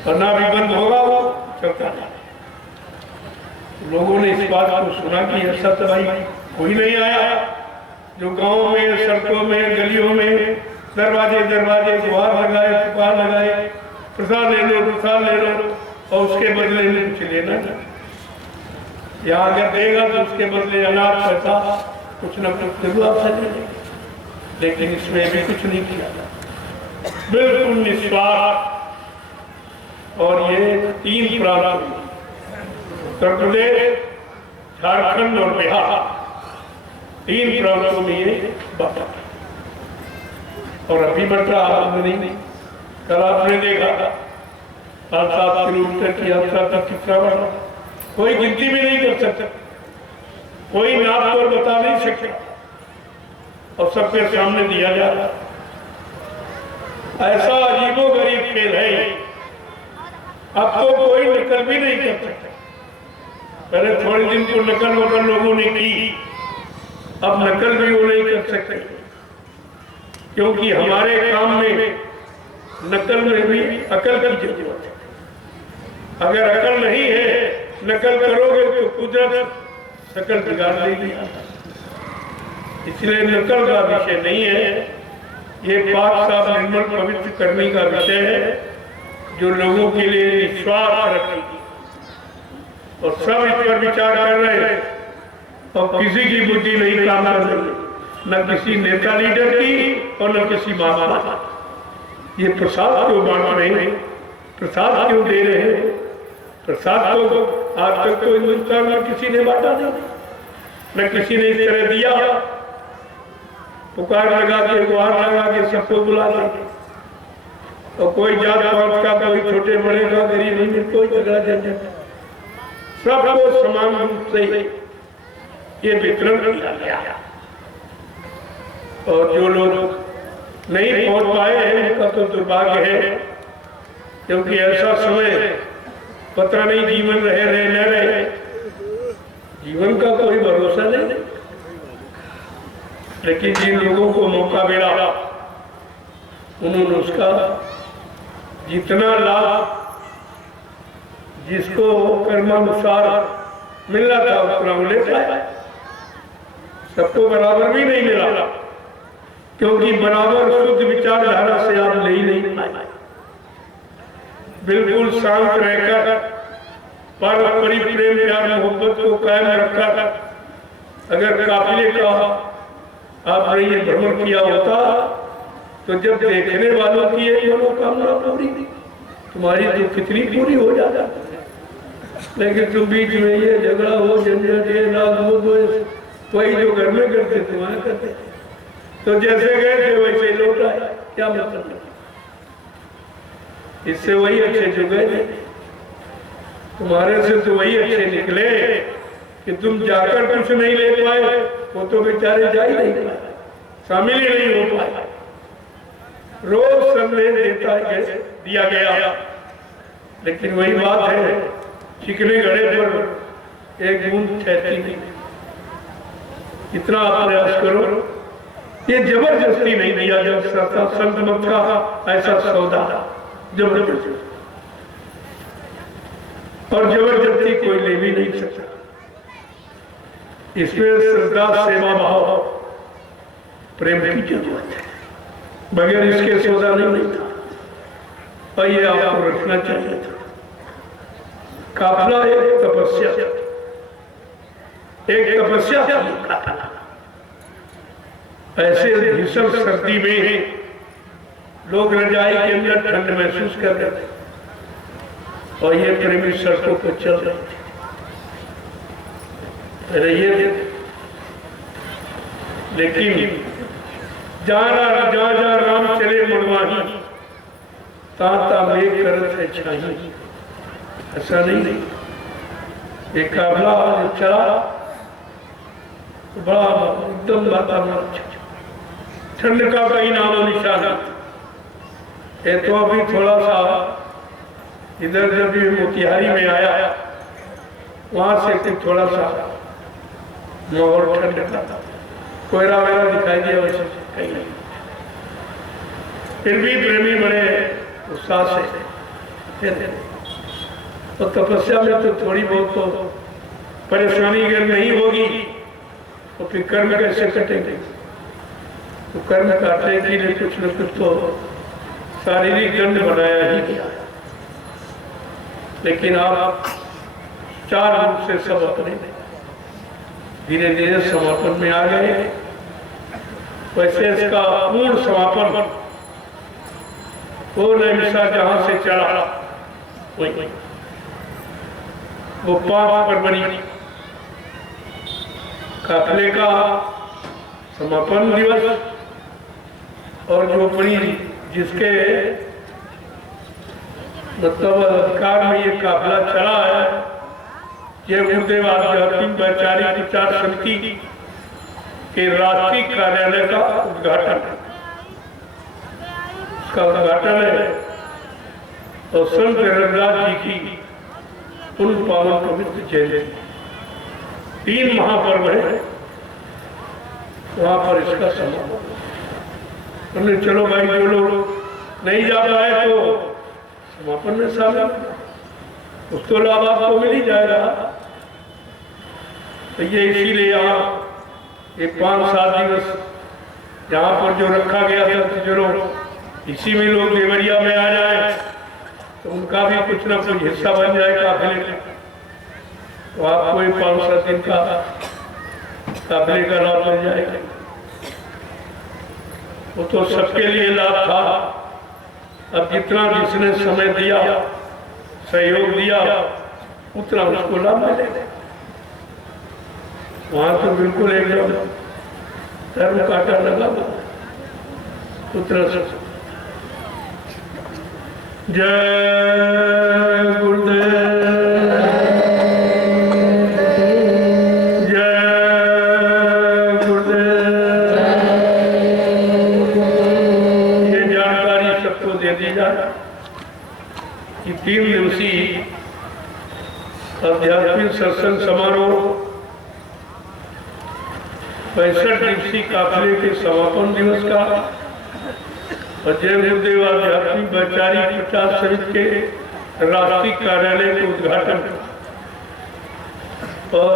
और ना भी बंद होगा, वो चलता है। लोगों ने इस बात को सुना कि ऐसा तो भाई कोई नहीं आया जो गांव में, सड़कों में, गलियों में दरवाजे दरवाजे गुहार लगाए, पुकार लगाए, प्रसाद ले लो, प्रसाद ले लो, और उसके बदले में कुछ लेना नहीं। यहाँ अगर देगा तो उसके बदले अनाज पैसा कुछ न कुछ जरूर आपसे लेंगे, लेकिन इसमें भी कुछ नहीं किया, बिल्कुल निस्वार्थ। और ये 3 प्रांत, उत्तर प्रदेश, झारखंड और बिहार, 3 प्रांतों में ये बांटा और अभी बढ़ रहा नहीं। कल आपने देखा 7 किलोमीटर की यात्रा का कितना बढ़ा, कोई गिनती भी नहीं कर सकता, कोई नाप पर बता नहीं सकता, और सबके सामने दिया जा रहा। ऐसा अजीबोगरीब खेल है, अब तो कोई नकल भी नहीं कर सकता। पहले थोड़े दिन को नकल वकल लोगों ने की, अब नकल भी वो नहीं कर सकते, क्योंकि हमारे काम में नकल में भी अकल की जरूरत है। अगर अकल नहीं है, नकल करोगे तो कुदरत शकल बिगाड़ देगी। इसलिए नकल का विषय नहीं है, ये पाक साफ निर्मल पवित्र करने का विषय है, जो लोगों के लिए विश्वास रखेगी। और सब इस पर विचार कर रहे हैं, और किसी की बुद्धि नहीं काम कर रही, न किसी नेता लीडर की और न किसी महात्मा। ये प्रसाद क्यों बांट रहे हैं, प्रसाद क्यों दे रहे हैं? प्रसाद तो आज तक तो हिंदुस्तान में किसी ने बांटा नहीं, न किसी ने इस तरह दिया। पुकार लगा के, गुहार लगा के सबको बुला ले, और कोई जात पात का, कोई छोटे बड़े का, गरीब नहीं, कोई झगड़ा झंझट, सबको समान रूप से ये वितरण किया गया। और जो लोग नहीं पहुंच पाए हैं उनका तो दुर्भाग्य है, क्योंकि ऐसा समय पता नहीं जीवन रहे न रहे, जीवन का कोई भरोसा नहीं। लेकिन जिन लोगों को मौका मिला, उन्होंने उसका जितना लाभ जिसको कर्मानुसार मिलना था उतना ले पाया। सबको बराबर भी नहीं मिला, क्योंकि बराबर शुद्ध विचारधारा से आप ले ही नहीं पाए। बिल्कुल शांत रहकर पारस्परिक प्रेम प्यार मोहब्बत को कायम रखकर अगर काफिले का आपने ये भ्रमण किया होता, तो जब देखने वालों की ये मनोकामना पूरी तुम्हारी तो कितनी पूरी हो जाता। लेकिन तुम बीच में ये झगड़ा हो, झंझट, ये नाग हो, वही जो घर में करते तुम्हारे करते, तो जैसे गए थे वैसे लौट आए, क्या मतलब? इससे वही अच्छे जो गए थे, तुम्हारे से तो वही अच्छे निकले कि तुम जाकर कुछ नहीं ले पाए, वो तो बेचारे जा ही नहीं पाए, शामिल ही नहीं हो पाए। रोज संदेश देता दिया गया, लेकिन वही बात है, चिकने घड़े पर एक बूंद ठहरती नहीं। इतना आप प्रयास करो, ये जबरदस्ती नहीं दिया जा सकता संत मत का ऐसा सौदा। जबरदस्ती, और जबरदस्ती कोई ले भी नहीं सकता। इसमें श्रद्धा, सेवा भाव, प्रेम की जरूरत है, बगैर इसके सौदा नहीं था। और ये आपको रखना चाहिए था। काफिला एक तपस्या था। ऐसे भीषण सर्दी में लोग रजाई के अंदर ठंड महसूस कर रहे थे और ये प्रेमी सड़कों पर चल रहे थे। ये लेकिन जहाँ राम चले मनवाही, ताता मेघ करत है छाही। ऐसा नहीं, ये काफिला चला तो बड़ा एकदम वातावरण ठंड का कहीं नामो निशान। ये तो अभी थोड़ा सा इधर जब ये मोतिहारी में आया, वहां से कुछ थोड़ा सा माहौल ठंड का कोयरा वगैरह दिखाई दिया, वैसे कहीं नहीं। फिर भी प्रेमी बड़े उत्साह से थे। तो तपस्या में तो थोड़ी बहुत तो परेशानी अगर नहीं होगी तो फिर कर्म कैसे कटेंगे? तो कर्म काटने के लिए कुछ न कुछ तो शारीरिक दंड बनाया ही गया। लेकिन आप चार रूप से सब अपने धीरे धीरे समापन में आ गए। वैसे इसका पूर्ण समापन वो नैमिषा जहां से चढ़ा वो 5 फरवरी काफिले का समापन दिवस, और जो बड़ी जिसके मतलब अधिकार में ये काफिला चला है, ये गुरुदेव आध्यात्मिक वैचारिक विचार समिति के राष्ट्रीय कार्यालय का उद्घाटन है। इसका उद्घाटन है और संत रविदास जी की उन पावन पवित्र जयंती 3 महापर्व है, वहां पर इसका समापन। हमने चलो भाई जो लोग नहीं जा पाए तो समापन में शामिल, उसको लाभ आपको मिल ही जाएगा। तो ये इसीलिए यहाँ ये 5-7 दिवस यहाँ पर जो रखा गया था कि चलो इसी में लोग देवरिया में आ जाए तो उनका भी कुछ ना कुछ हिस्सा बन जाए काफिले का। तो आपको 5-7 दिन का काफिले का लाभ मिल जाएगा। वो तो सबके लिए लाभ था। अब जितना जिसने समय दिया, सहयोग दिया, उतना उसको लाभ मिलेगा। वहां तो बिल्कुल एकदम धर्म काटा लगा उतना से। जय गुरुदेव, जय गुरुदेव। ये जानकारी सबको दे दी जाए कि 3 दिवसीय आध्यात्मिक सत्संग समारोह 65 दिवसीय काफिले के समापन दिवस का और जय गुरुदेव आध्यात्मिक वैचारिक प्रचार समिति के राष्ट्रीय कार्यालय के उद्घाटन और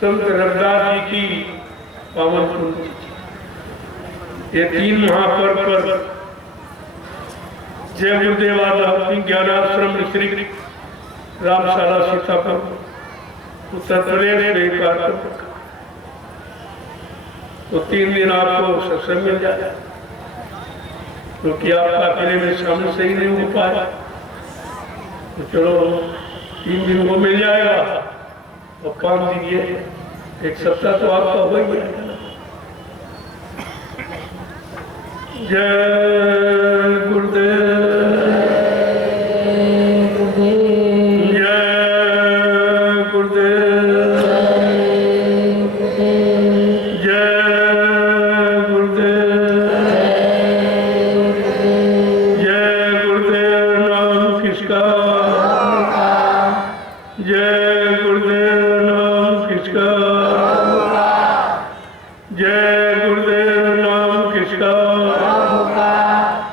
संत रविदास जी की पावन पुण्य, ये 3 महापर्व पर जय गुरुदेव आध्यात्मिक ज्ञानाश्रम श्री रामशाला सीतापुर उत्तर प्रदेश में कार्यक्रम, तो 3 दिन आपको सत्संग मिल जाए, क्योंकि आप काफिले में शामिल सही नहीं हो पाए। तो चलो 3 दिन को मिल जाएगा और 5 दिन ये 1 सप्ताह तो आपका हो ही जाएगा। जय गुरुदेव,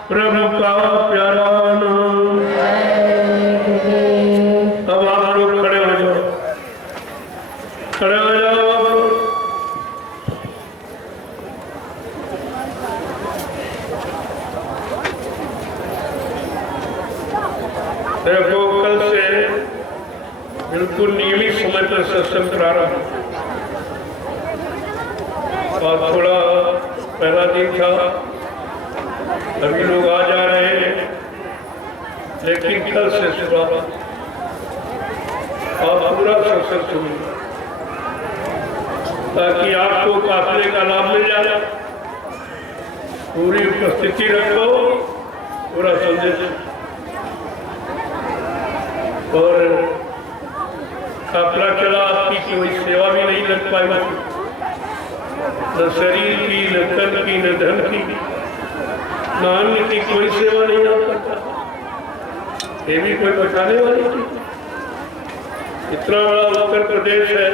प्रभु का प्यारा बिल्कुल नियमित समय पर सत्संग प्रारंभ और थोड़ा पहला दिन था, अभी लोग आ जा रहे हैं, लेकिन कल से सुबह और पूरा सत्संग सुनिए ताकि आपको काफिले का लाभ मिल जाए। पूरी उपस्थिति रखो, पूरा संदेश। और काफिला चला, आपकी कोई सेवा भी नहीं लग पाई, न शरीर की, न तन की, न धन की, न अन्य की कोई सेवा नहीं आ सकता। ये भी कोई बताने वाली चीज। इतना बड़ा उत्तर प्रदेश है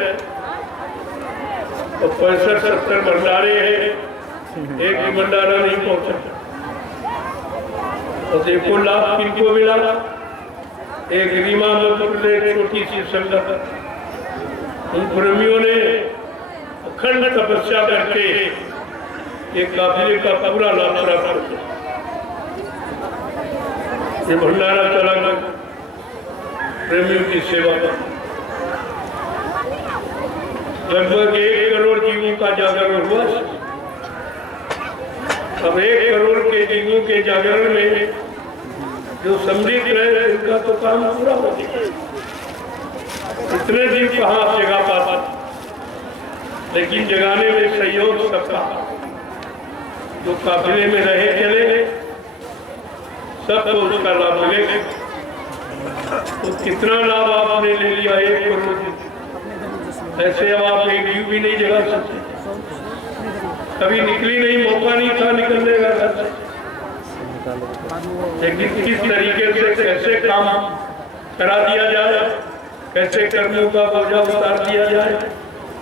और 65-70 भंडारे हैं, एक भी भंडारा नहीं पहुंचा। और देखो लाभ किनको मिला। एक रीमा मध्य एक छोटी सी संगत, उन प्रेमियों ने अखंड तपस्या करके एक काफिले का पूरा लाभ प्राप्त किया। ये भंडारा चला गया प्रेमियों की सेवा का। लगभग 1 करोड़ जीवों का जागरण हुआ। अब 1 करोड़ के जीवों के जागरण में जो सम्मिलित रहे उनका तो काम पूरा हो गया। इतने दिन कहाँ आप जगा पाते, लेकिन जगाने में सहयोग सबका। जो काफिले में रहे चले सबको उसका लाभ मिलेगा। तो कितना लाभ आपने ले लिया 1 करोड़। ऐसे अब आप एक जीव भी नहीं जगा सकते, कभी निकली नहीं, मौका नहीं था निकलने का घर से। लेकिन किस तरीके से कैसे काम करा दिया जाए, कैसे कर्मों का बोझा उतार दिया जाए,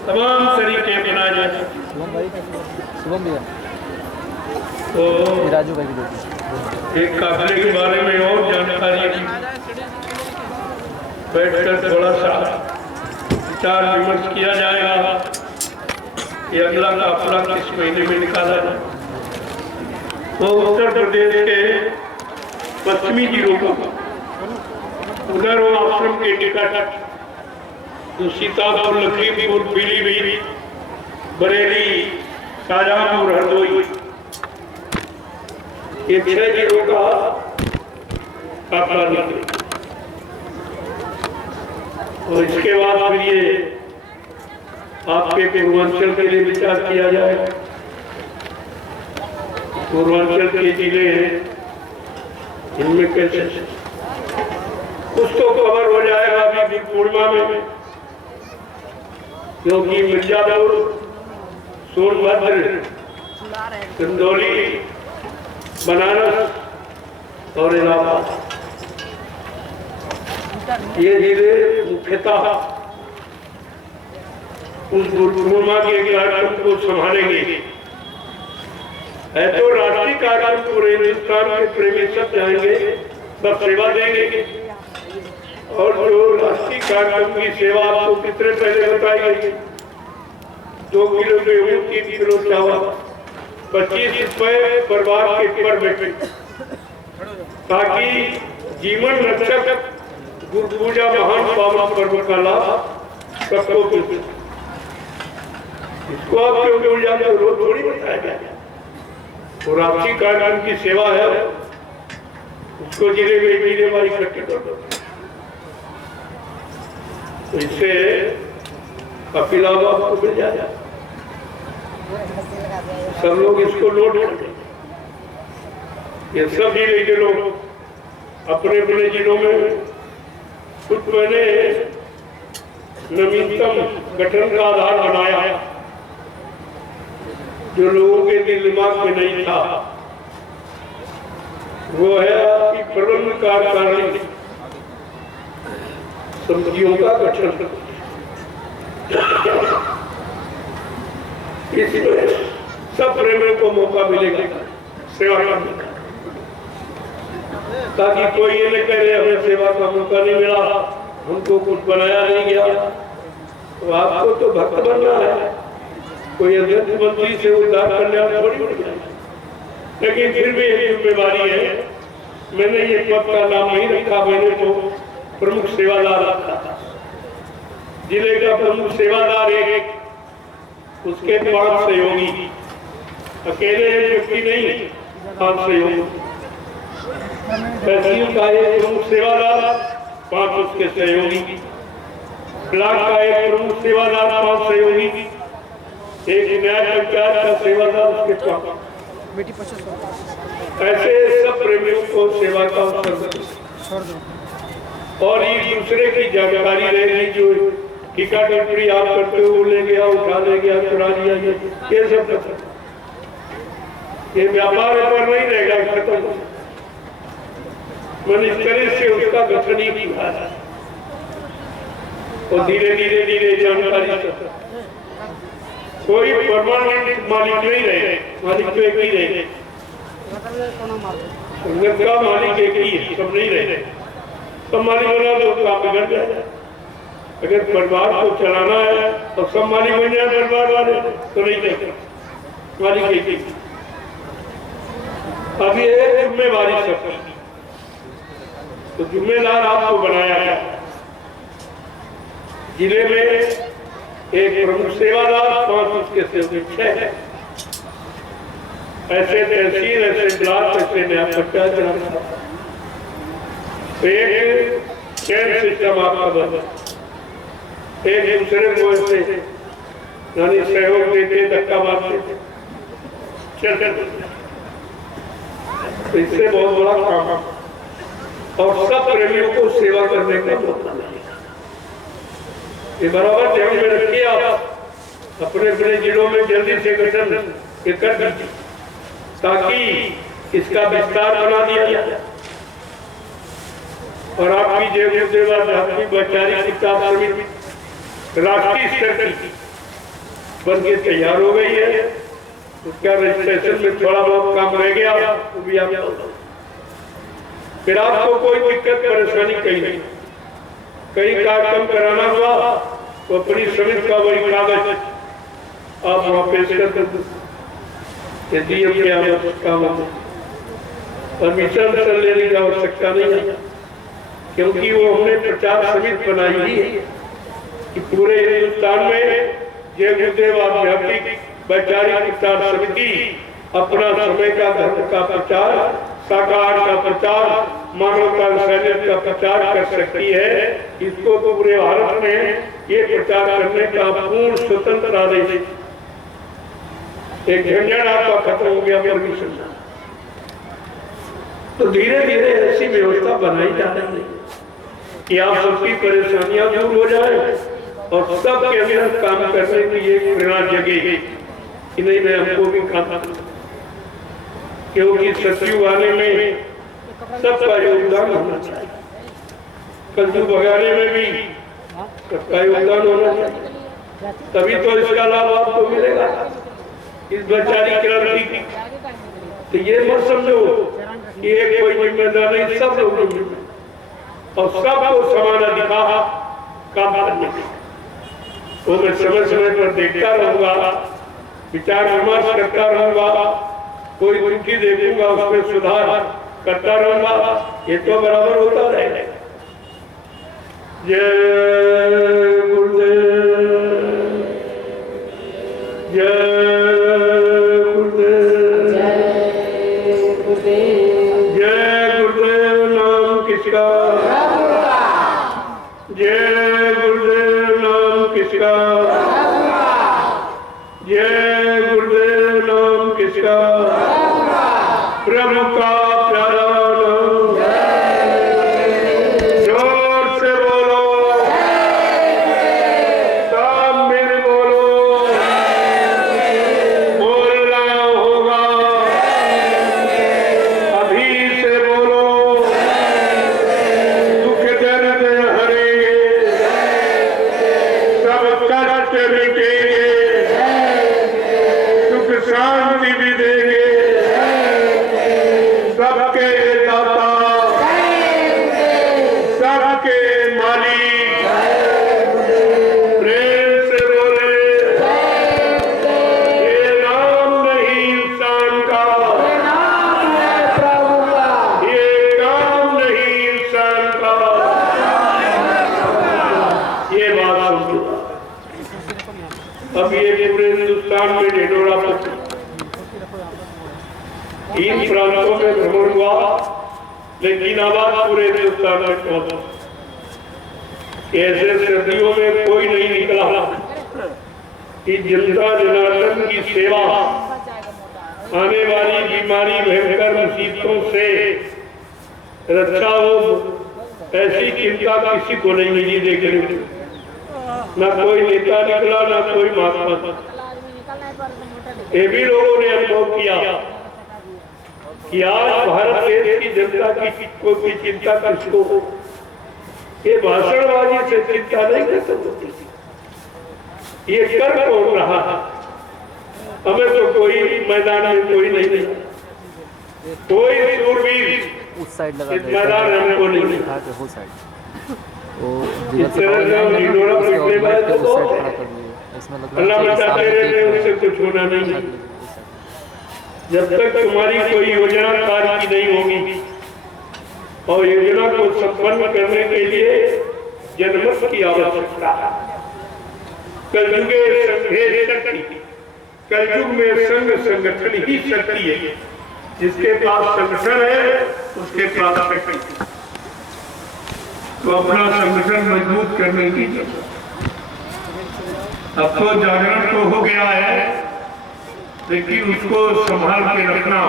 तमाम तरीके अपनाए जाए। तो राजू भाई की एक काफिले के बारे में और जानकारी की, बैठकर थोड़ा सा विचार विमर्श किया जाएगा कि अगला काफिला किस महीने में निकाला जाए। तो उत्तर प्रदेश के पश्चिमी जिलों को उधर वो आश्रम के निकट जो सीतापुर, लखीमपुर, पीलीभीत, बरेली, शाहजहांपुर, हरदोई, ये 6 जिलों का काफिला निकले। और इसके बाद फिर ये आपके पूर्वांचल के लिए विचार किया जाएगा। पूर्वांचल के जिले हैं, इनमें कैसे कुछ तो कवर हो जाएगा अभी पूर्णिमा में, क्योंकि मिर्जापुर, सोनभद्र, चंदौली, बनारस और इलाहाबाद, ये जिले मुख्यतः उस पूर्णिमा के कार्यक्रम को संभालेंगे। है तो राष्ट्रीय कार्यक्रम पूरे हिंदुस्तान के प्रेमी सब जाएंगे, सब सेवा देंगे। और जो राष्ट्रीय कार्यक्रम की सेवा आपको कितने पहले बताई गई, 2 किलो गेहूं, 3 किलो चावल, 25 रुपए परिवार के पर बैठे, ताकि जीवन रक्षक गुरु पूजा महान पावन पर्व का लाभ सबको मिले। इसको आप क्यों भूल जाते हो, रोज थोड़ी बताया गया। और राष्ट्रीय कार्यक्रम की सेवा है, उसको जिले में जिले वाली इकट्ठे कर दो। तो इससे काफी लाभ आपको मिल जाएगा। सब लोग इसको नोट करते। ये सब जिले के लोग अपने अपने जिलों में कुछ मैंने नवीनतम गठन का आधार बनाया जो लोगों के दिमाग में नहीं था। वो है आपकी प्रबंध कार्यकारिणी समितियों का गठन। इसमें सब प्रेमियों को मौका मिलेगा सेवा करने का, ताकि कोई ये न करे हमें सेवा का मौका नहीं मिला, हमको कुछ बनाया नहीं गया। तो आपको तो भक्त बनना है, कोई अध्यक्ष मंत्री से उद्धार करने थोड़ी बढ़ जाए। लेकिन फिर भी एक जिम्मेवारी है, मैंने ये पद का नाम नहीं रखा, मैंने तो प्रमुख सेवादार रखा। जिले का प्रमुख सेवादार एक, उसके 5 सहयोगी, अकेले व्यक्ति नहीं, 5 सहयोगी। तहसील का एक प्रमुख सेवादार, 5 उसके सहयोगी। ब्लॉक का एक प्रमुख सेवादार, 5 सहयोगी। एक न्याय पंचायत का सेवादार, उसके 5। ऐसे सब प्रेमियों को सेवा का अवसर और एक दूसरे की जानकारी रहेगी। जो टीका टिप्पणी आप करते हो, ले गया, उठा ले गया, चुरा लिया, ये सब ये व्यापार पर नहीं रहेगा, खत्म। मैंने इस तरह से उसका गठन ही किया है और धीरे धीरे धीरे जानकारी कोई परमानेंट मालिक नहीं रहे, मालिक तो एक ही रहे, संगत का मालिक एक ही है, सब नहीं रहे। सब मालिक बना तो काम बिगड़ जाए। अगर परिवार को चलाना है तो सब मालिक बन जाए परिवार वाले, तो नहीं देखें, मालिक एक ही। अब ये है जिम्मेवारी सबकी, तो जिम्मेदार आपको बनाया है। जिले में एक प्रमुख सेवादार, 5 उसके सहयोगी, 6 है। ऐसे तहसील, ऐसे ब्लॉक, ऐसे न्याय पंचायत, एक चैन सिस्टम आपका बना, एक दूसरे को ऐसे यानी सहयोग देते, धक्का मारते चलते, तो इससे बहुत बड़ा काम है और सब प्रेमियों को सेवा करने का मौका मिलेगा। ये बराबर ध्यान में रखिए, आप अपने अपने जिलों में जल्दी से गठन कर दीजिए ताकि इसका विस्तार बना दिया जाए और आपकी आपकी वैचारिक किताब समिति राष्ट्रीय स्तर की बन के तैयार हो गई है। उसका रजिस्ट्रेशन में थोड़ा बहुत काम रह गया, वो भी आप फिर आपको कोई दिक्कत परेशानी कहीं नहीं। कहीं कार्यक्रम कराना हुआ तो अपनी समिति का वही कागज आप वहाँ पेश कर सकते, परमिशन लेने की आवश्यकता नहीं है, क्योंकि वो हमने प्रचार समिति बनाई है कि पूरे हिंदुस्तान में जय गुरुदेव आध्यात्मिक वैचारिक प्रचार समिति अपना समय का धर्म का प्रचार, साकार का प्रचार, मानवता सैनिक का प्रचार कर सकती है। इसको पूरे भारत में ये प्रचार करने का पूर्ण स्वतंत्र आदेश, एक झंझट आपका खत्म हो गया परमिशन। तो धीरे धीरे ऐसी व्यवस्था बनाई जा रही है कि आप सबकी परेशानियां दूर हो जाए और सबके अंदर काम करने की एक प्रेरणा जगे कि नहीं मैं हमको भी काम, क्योंकि सचिव आने में सबका योगदान होना चाहिए, कद्दू भगाने में भी सबका योगदान होना चाहिए, तभी तो इसका लाभ आपको मिलेगा इस वैचारिक क्रांति की। तो ये मत समझो कि एक कोई जिम्मेदार नहीं, सब लोग और सबको समान अधिकार काम करने की। तो मैं समय समय पर देखता रहूंगा, विचार विमर्श करता रहूंगा, कोई त्रुटि देखूंगा उसमें सुधार करता रहूंगा, ये तो बराबर होता रहेगा। जय गुरुदेव, जय गुरुदेव, जय गुरुदेव। नाम किसका, जय गुरुदेव। नाम किसका, जय गुरुदेव। नाम किसका, प्रभु का प्यारा नाम। जोर से बोलो, सब मिल बोलो, बोलना होगा अभी से बोलो, दुख दर्द हरेंगे, सब कष्ट मिटेंगे, सुख शांति भी देंगे, ये पूरे हिंदुस्तान में ढिंढोरा पची। 3 प्रांतों में भ्रमण हुआ, लेकिन आवाज पूरे हिंदुस्तान में पहुंचा। ऐसे सर्दियों में कोई नहीं निकला कि जनता जनार्दन की सेवा, आने वाली बीमारी भयंकर मुसीबतों से रक्षा हो, ऐसी चिंता किसी को नहीं मिली देखने को। न कोई नेता निकला, न कोई महात्मा। ये भी लोगों ने अनुभव किया कि आज भारत देश की जनता की चिंता किसको हो। ये भाषणबाजी से चिंता नहीं कर सकती। ये कर कौन रहा है? हमें तो कोई मैदान में कोई नहीं, कोई शूरवीर उस साइड लगा इस मैदान में हमको नहीं। वो साइड अल्लाह बताते रहते उससे कुछ होना नहीं। जब तक तुम्हारी कोई योजना कार्य की नहीं होगी और योजना को संपन्न करने के लिए जनमत की आवश्यकता है। कलयुग में संघ संगठन ही शक्ति है। जिसके पास संगठन है उसके पास शक्ति। तो अपना संगठन मजबूत करने की जरूरत। अब तो जागरण तो हो गया है, लेकिन उसको संभाल के रखना,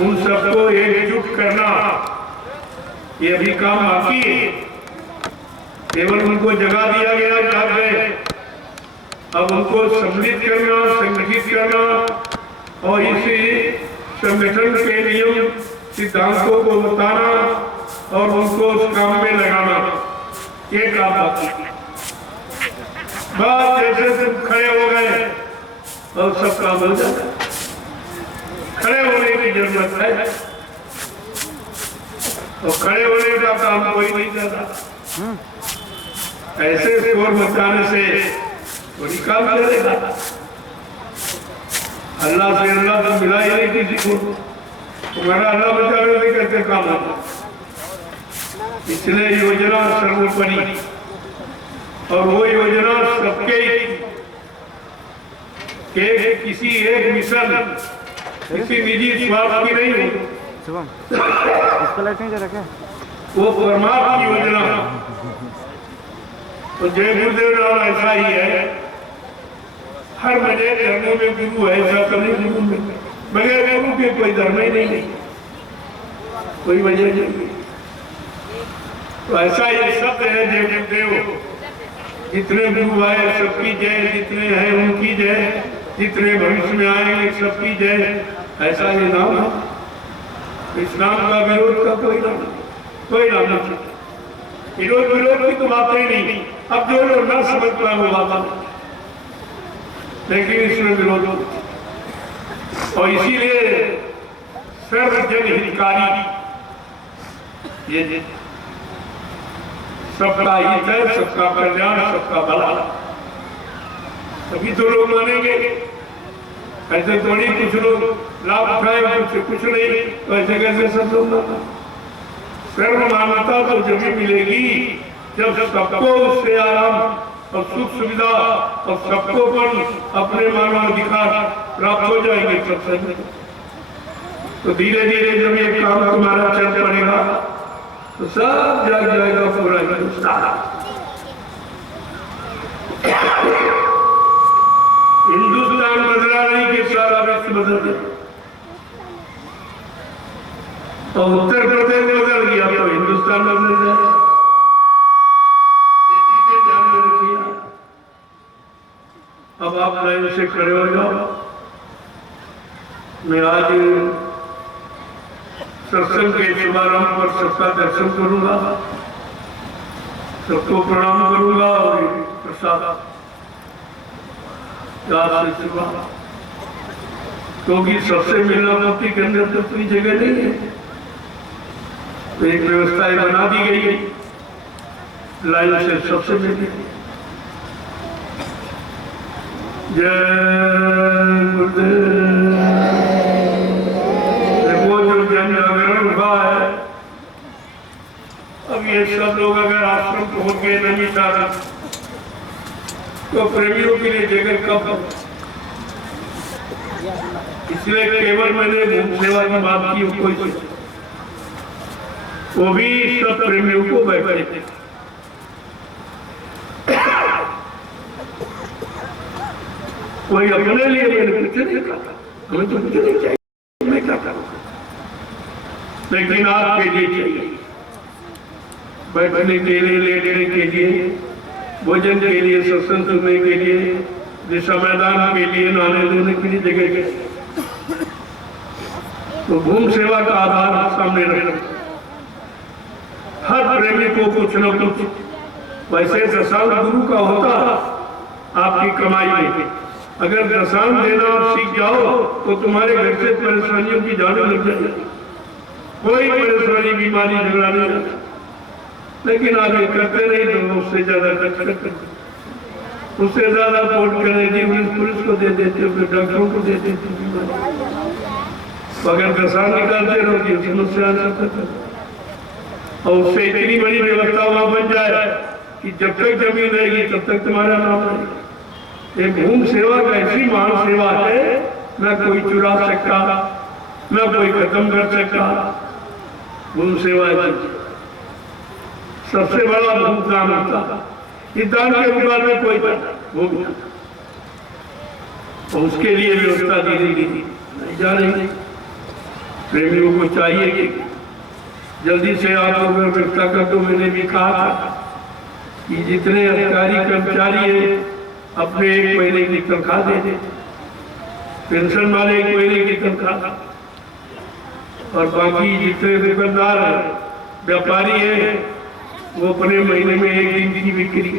उन सबको एकजुट करना, ये अभी काम बाकी है। केवल उनको जगा दिया गया, जाग गए। अब उनको सम्मिलित करना, संगठित करना और इसी संगठन के नियम सिद्धांतों को बताना और उनको उस काम में लगाना, ये काम बाकी। बस जैसे तुम खड़े हो गए और सब काम हो जाता। खड़े होने की जरूरत है और खड़े होने का काम कोई नहीं करता। ऐसे शोर मचाने से कोई काम करेगा? अल्लाह से अल्लाह तो मिला ही नहीं किसी को। तुम्हारा अल्लाह बचाने से कैसे काम होगा? इसलिए योजना सर्वोपरि, और वो योजना सबके किसी एक मिशन, किसी निजी स्वार्थ की नहीं हो। वो परमात्मा की योजना। तो जय गुरुदेव नाम ऐसा ही है। हर मजे धर्मों में गुरु है, ऐसा कभी गुरु में बगैर गुरु के कोई धर्म ही नहीं, कोई वजह नहीं। तो ऐसा ही शब्द है जय गुरुदेव। जितने गुरु आए सबकी जय, जितने हैं उनकी जय, जितने भविष्य में आएंगे सबकी जय, ऐसा ही नाम है। इस नाम का विरोध का कोई नाम नहीं। विरोध की तो बात ही नहीं। अब जो लोग न समझ पाए वो बात, लेकिन इसमें विरोध और इसीलिए सर्व जन हितकारी, ये सबका हित है, सबका कल्याण, सबका भला, तभी तो लोग मानेंगे। ऐसे थोड़ी कुछ लोग लाभ उठाए, कुछ नहीं, तो ऐसे कैसे सब लोग माना? सर्व मान्यता तो जब भी मिलेगी जब सबको उससे आराम और सुख सुविधा और सबको पर अपने मानव अधिकार प्राप्त हो जाएंगे सबसे। तो धीरे धीरे जब ये काम तुम्हारा चल पड़ेगा तो सब जाग जाएगा पूरा हिंदुस्तान। हिंदुस्तान बदला नहीं कि सारा विश्व बदल गया। और उत्तर प्रदेश बदल गया तो हिंदुस्तान बदल जाए। ध्यान में रखिए। अब आप लाइन से खड़े हो जाओ। मैं आज सत्संग के शुभारंभ पर सबका दर्शन करूंगा, सबको प्रणाम करूंगा और प्रसाद से शुभा, क्योंकि सबसे मिलना मुक्ति के अंदर तो कोई जगह नहीं है। तो एक व्यवस्था बना दी गई, लाइन से सबसे मिलने। जय गुरुदेव। वो जो जन जागरण हुआ है, अब ये सब लोग अगर आश्रम पहुंच गए नहीं चाहते, तो प्रेमियों के लिए जगह कब हो? इसलिए केवल मैंने भूम सेवा की बात की, कोई वो भी सब प्रेमियों को बैठे थे। कोई अपने लिए मैंने कुछ नहीं कहा, हमें तो कुछ नहीं चाहिए, मैं क्या करूँ, लेकिन आपके लिए चाहिए, बैठने के लिए, लेटने के लिए, भोजन के लिए, सत्संग सुनने के लिए, दिशा मैदान के लिए, नहाने धोने के लिए जगह के। तो भूम सेवा का आधार सामने रखना, हर प्रेमी को कुछ न कुछ, वैसे दशांग गुरु का होता आपकी कमाई में, अगर दशांग देना आप सीख जाओ तो तुम्हारे घर से परेशानियों की जाने लग जाएगी, कोई परेशानी, बीमारी, झगड़ा नहीं आता। लेकिन आगे करते नहीं तो उससे ज्यादा खर्च करते, उससे ज्यादा वोट करने की पुलिस को दे देते, फिर डॉक्टरों को दे देते बीमारी। अगर दशांग निकालते रहो कि समस्या आ सकता, और उससे इतनी बड़ी व्यवस्था वहां बन जाए कि जब तक जमीन रहेगी तब तक तुम्हारा नाम रहेगा। ये भूम सेवा का ऐसी महान सेवा है, न कोई चुरा सकता, न कोई खत्म कर सकता। भूम सेवा सबसे बड़ा भूम दान होता, इस दान के मुकाबले कोई भूम, और उसके लिए व्यवस्था दी नहीं जा रही। प्रेमियों को चाहिए कि जल्दी से आप लोग व्यवस्था कर दो। मैंने भी कहा था कि जितने अधिकारी कर्मचारी हैं अपने 1 महीने की तनख्वाह दे दे, पेंशन वाले 1 महीने की तनख्वाह, और बाकी जितने दुकानदार हैं, व्यापारी हैं, वो अपने महीने में 1 दिन की बिक्री।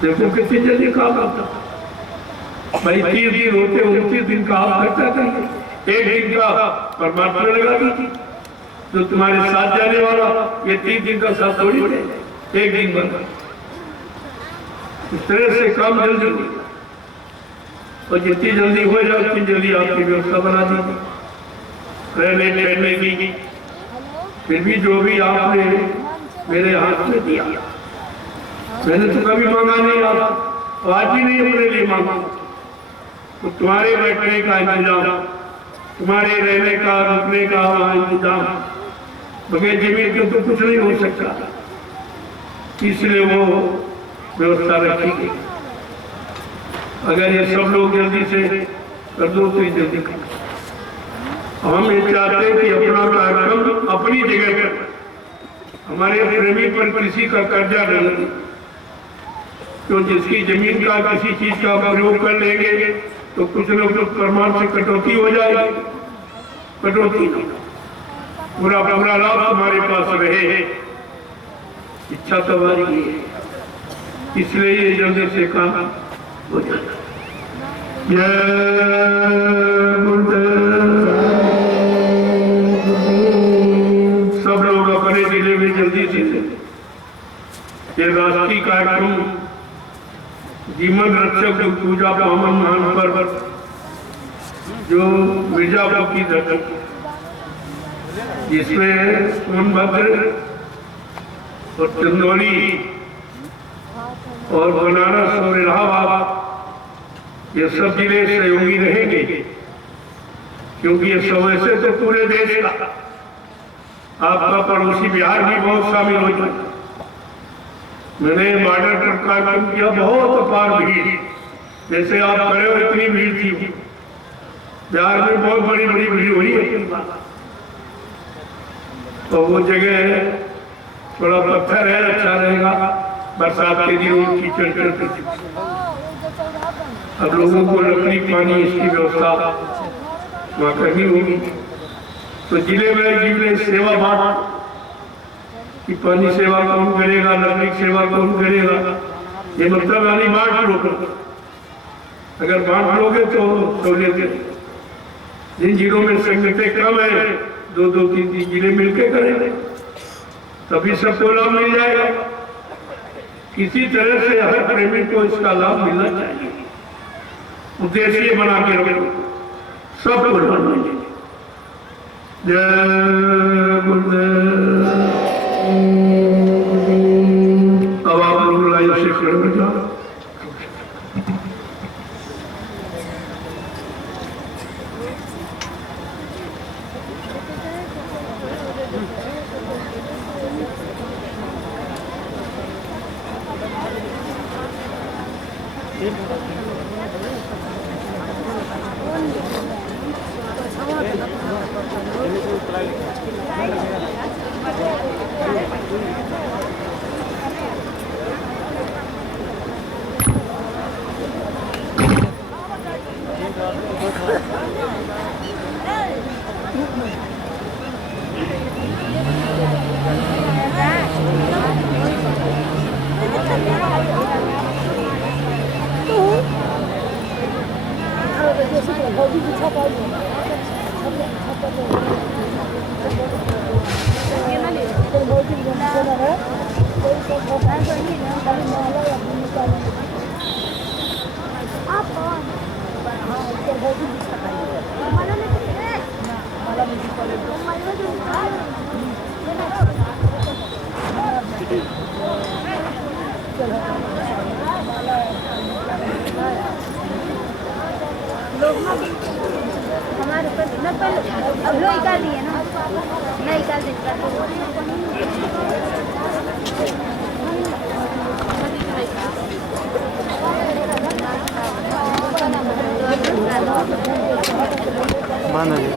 देखो कितनी जल्दी काम आता भाई, 30 दिन होते, 29 दिन का आप खर्चा करिए, 1 दिन का परमात्मा लगा दीजिए। जो तुम्हारे साथ जाने वाला ये 30 दिन का साथ थोड़ी है, 1 दिन बंद। इस तरह से काम जल्दी, और जितनी जल्दी हो जाए उतनी जल्दी आपकी व्यवस्था बना दीजिए रहने ठहरने की। फिर भी जो भी आपने मेरे हाथ में दिया, मैंने तो कभी मांगा नहीं, आप आज भी नहीं अपने लिए मांगा। तो तुम्हारे बैठने का इंतजाम, तुम्हारे रहने का, रुकने का इंतजाम, बगैर जमीन के तो कुछ नहीं हो सकता, इसलिए वो व्यवस्था रखी गई। अगर ये सब लोग जल्दी से कर दो तो जल्दी कर। हम ये चाहते हैं कि अपना कार्यक्रम अपनी जगह पर, हमारे प्रेमी पर किसी का कर्जा न लगे, तो जिसकी जमीन का किसी चीज का प्रयोग कर लेंगे तो कुछ न कुछ प्रमाण से कटौती हो जाएगी। कटौती पूरा पूरा लाभ हमारे पास रहे, इच्छा तो हमारी है, इसलिए ये जल्दी से काम हो जाए। सब लोग अपने जिले में जल्दी से ये राष्ट्रीय कार्यक्रम जीवन रक्षक पूजा पावन महान पर्व जो मिर्जापुर की धरती, जिसमें सोनभद्र और चंदौली और बनारस और इलाहाबाद ये सब जिले सहयोगी रहेंगे, क्योंकि ये सब ऐसे तो पूरे देश का, आपका पड़ोसी बिहार भी बहुत शामिल हो जाए। मैंने बॉर्डर पर कार्यक्रम किया, बहुत अपार भीड़, जैसे आप खड़े हो इतनी भीड़ थी। बिहार में बहुत बड़ी बड़ी भीड़ हुई है, तो वो जगह थोड़ा पत्थर है, अच्छा रहेगा बरसात के दिनों कीचड़ करते। अब लोगों को लकड़ी पानी इसकी व्यवस्था वहाँ करनी होगी। तो जिले में जिले सेवा बांट कि पानी सेवा कौन करेगा, लकड़ी सेवा कौन करेगा, ये मतलब यानी बांट लो। अगर बांट लोगे तो सहूलियत, जिन जिलों में संगठन कम है 2-2-3 जिले मिलकर करेंगे, तभी सबको लाभ मिल जाएगा। किसी तरह से हर प्रेमी को इसका लाभ मिलना चाहिए, उद्देश्य बना के रखो, सबको लाभ मिलेगा। जय गुरुदेव। अब आप लोग लाइन हमारे ऊपर न पहले अब लो निकाल दिए ना नहीं निकाल देंगे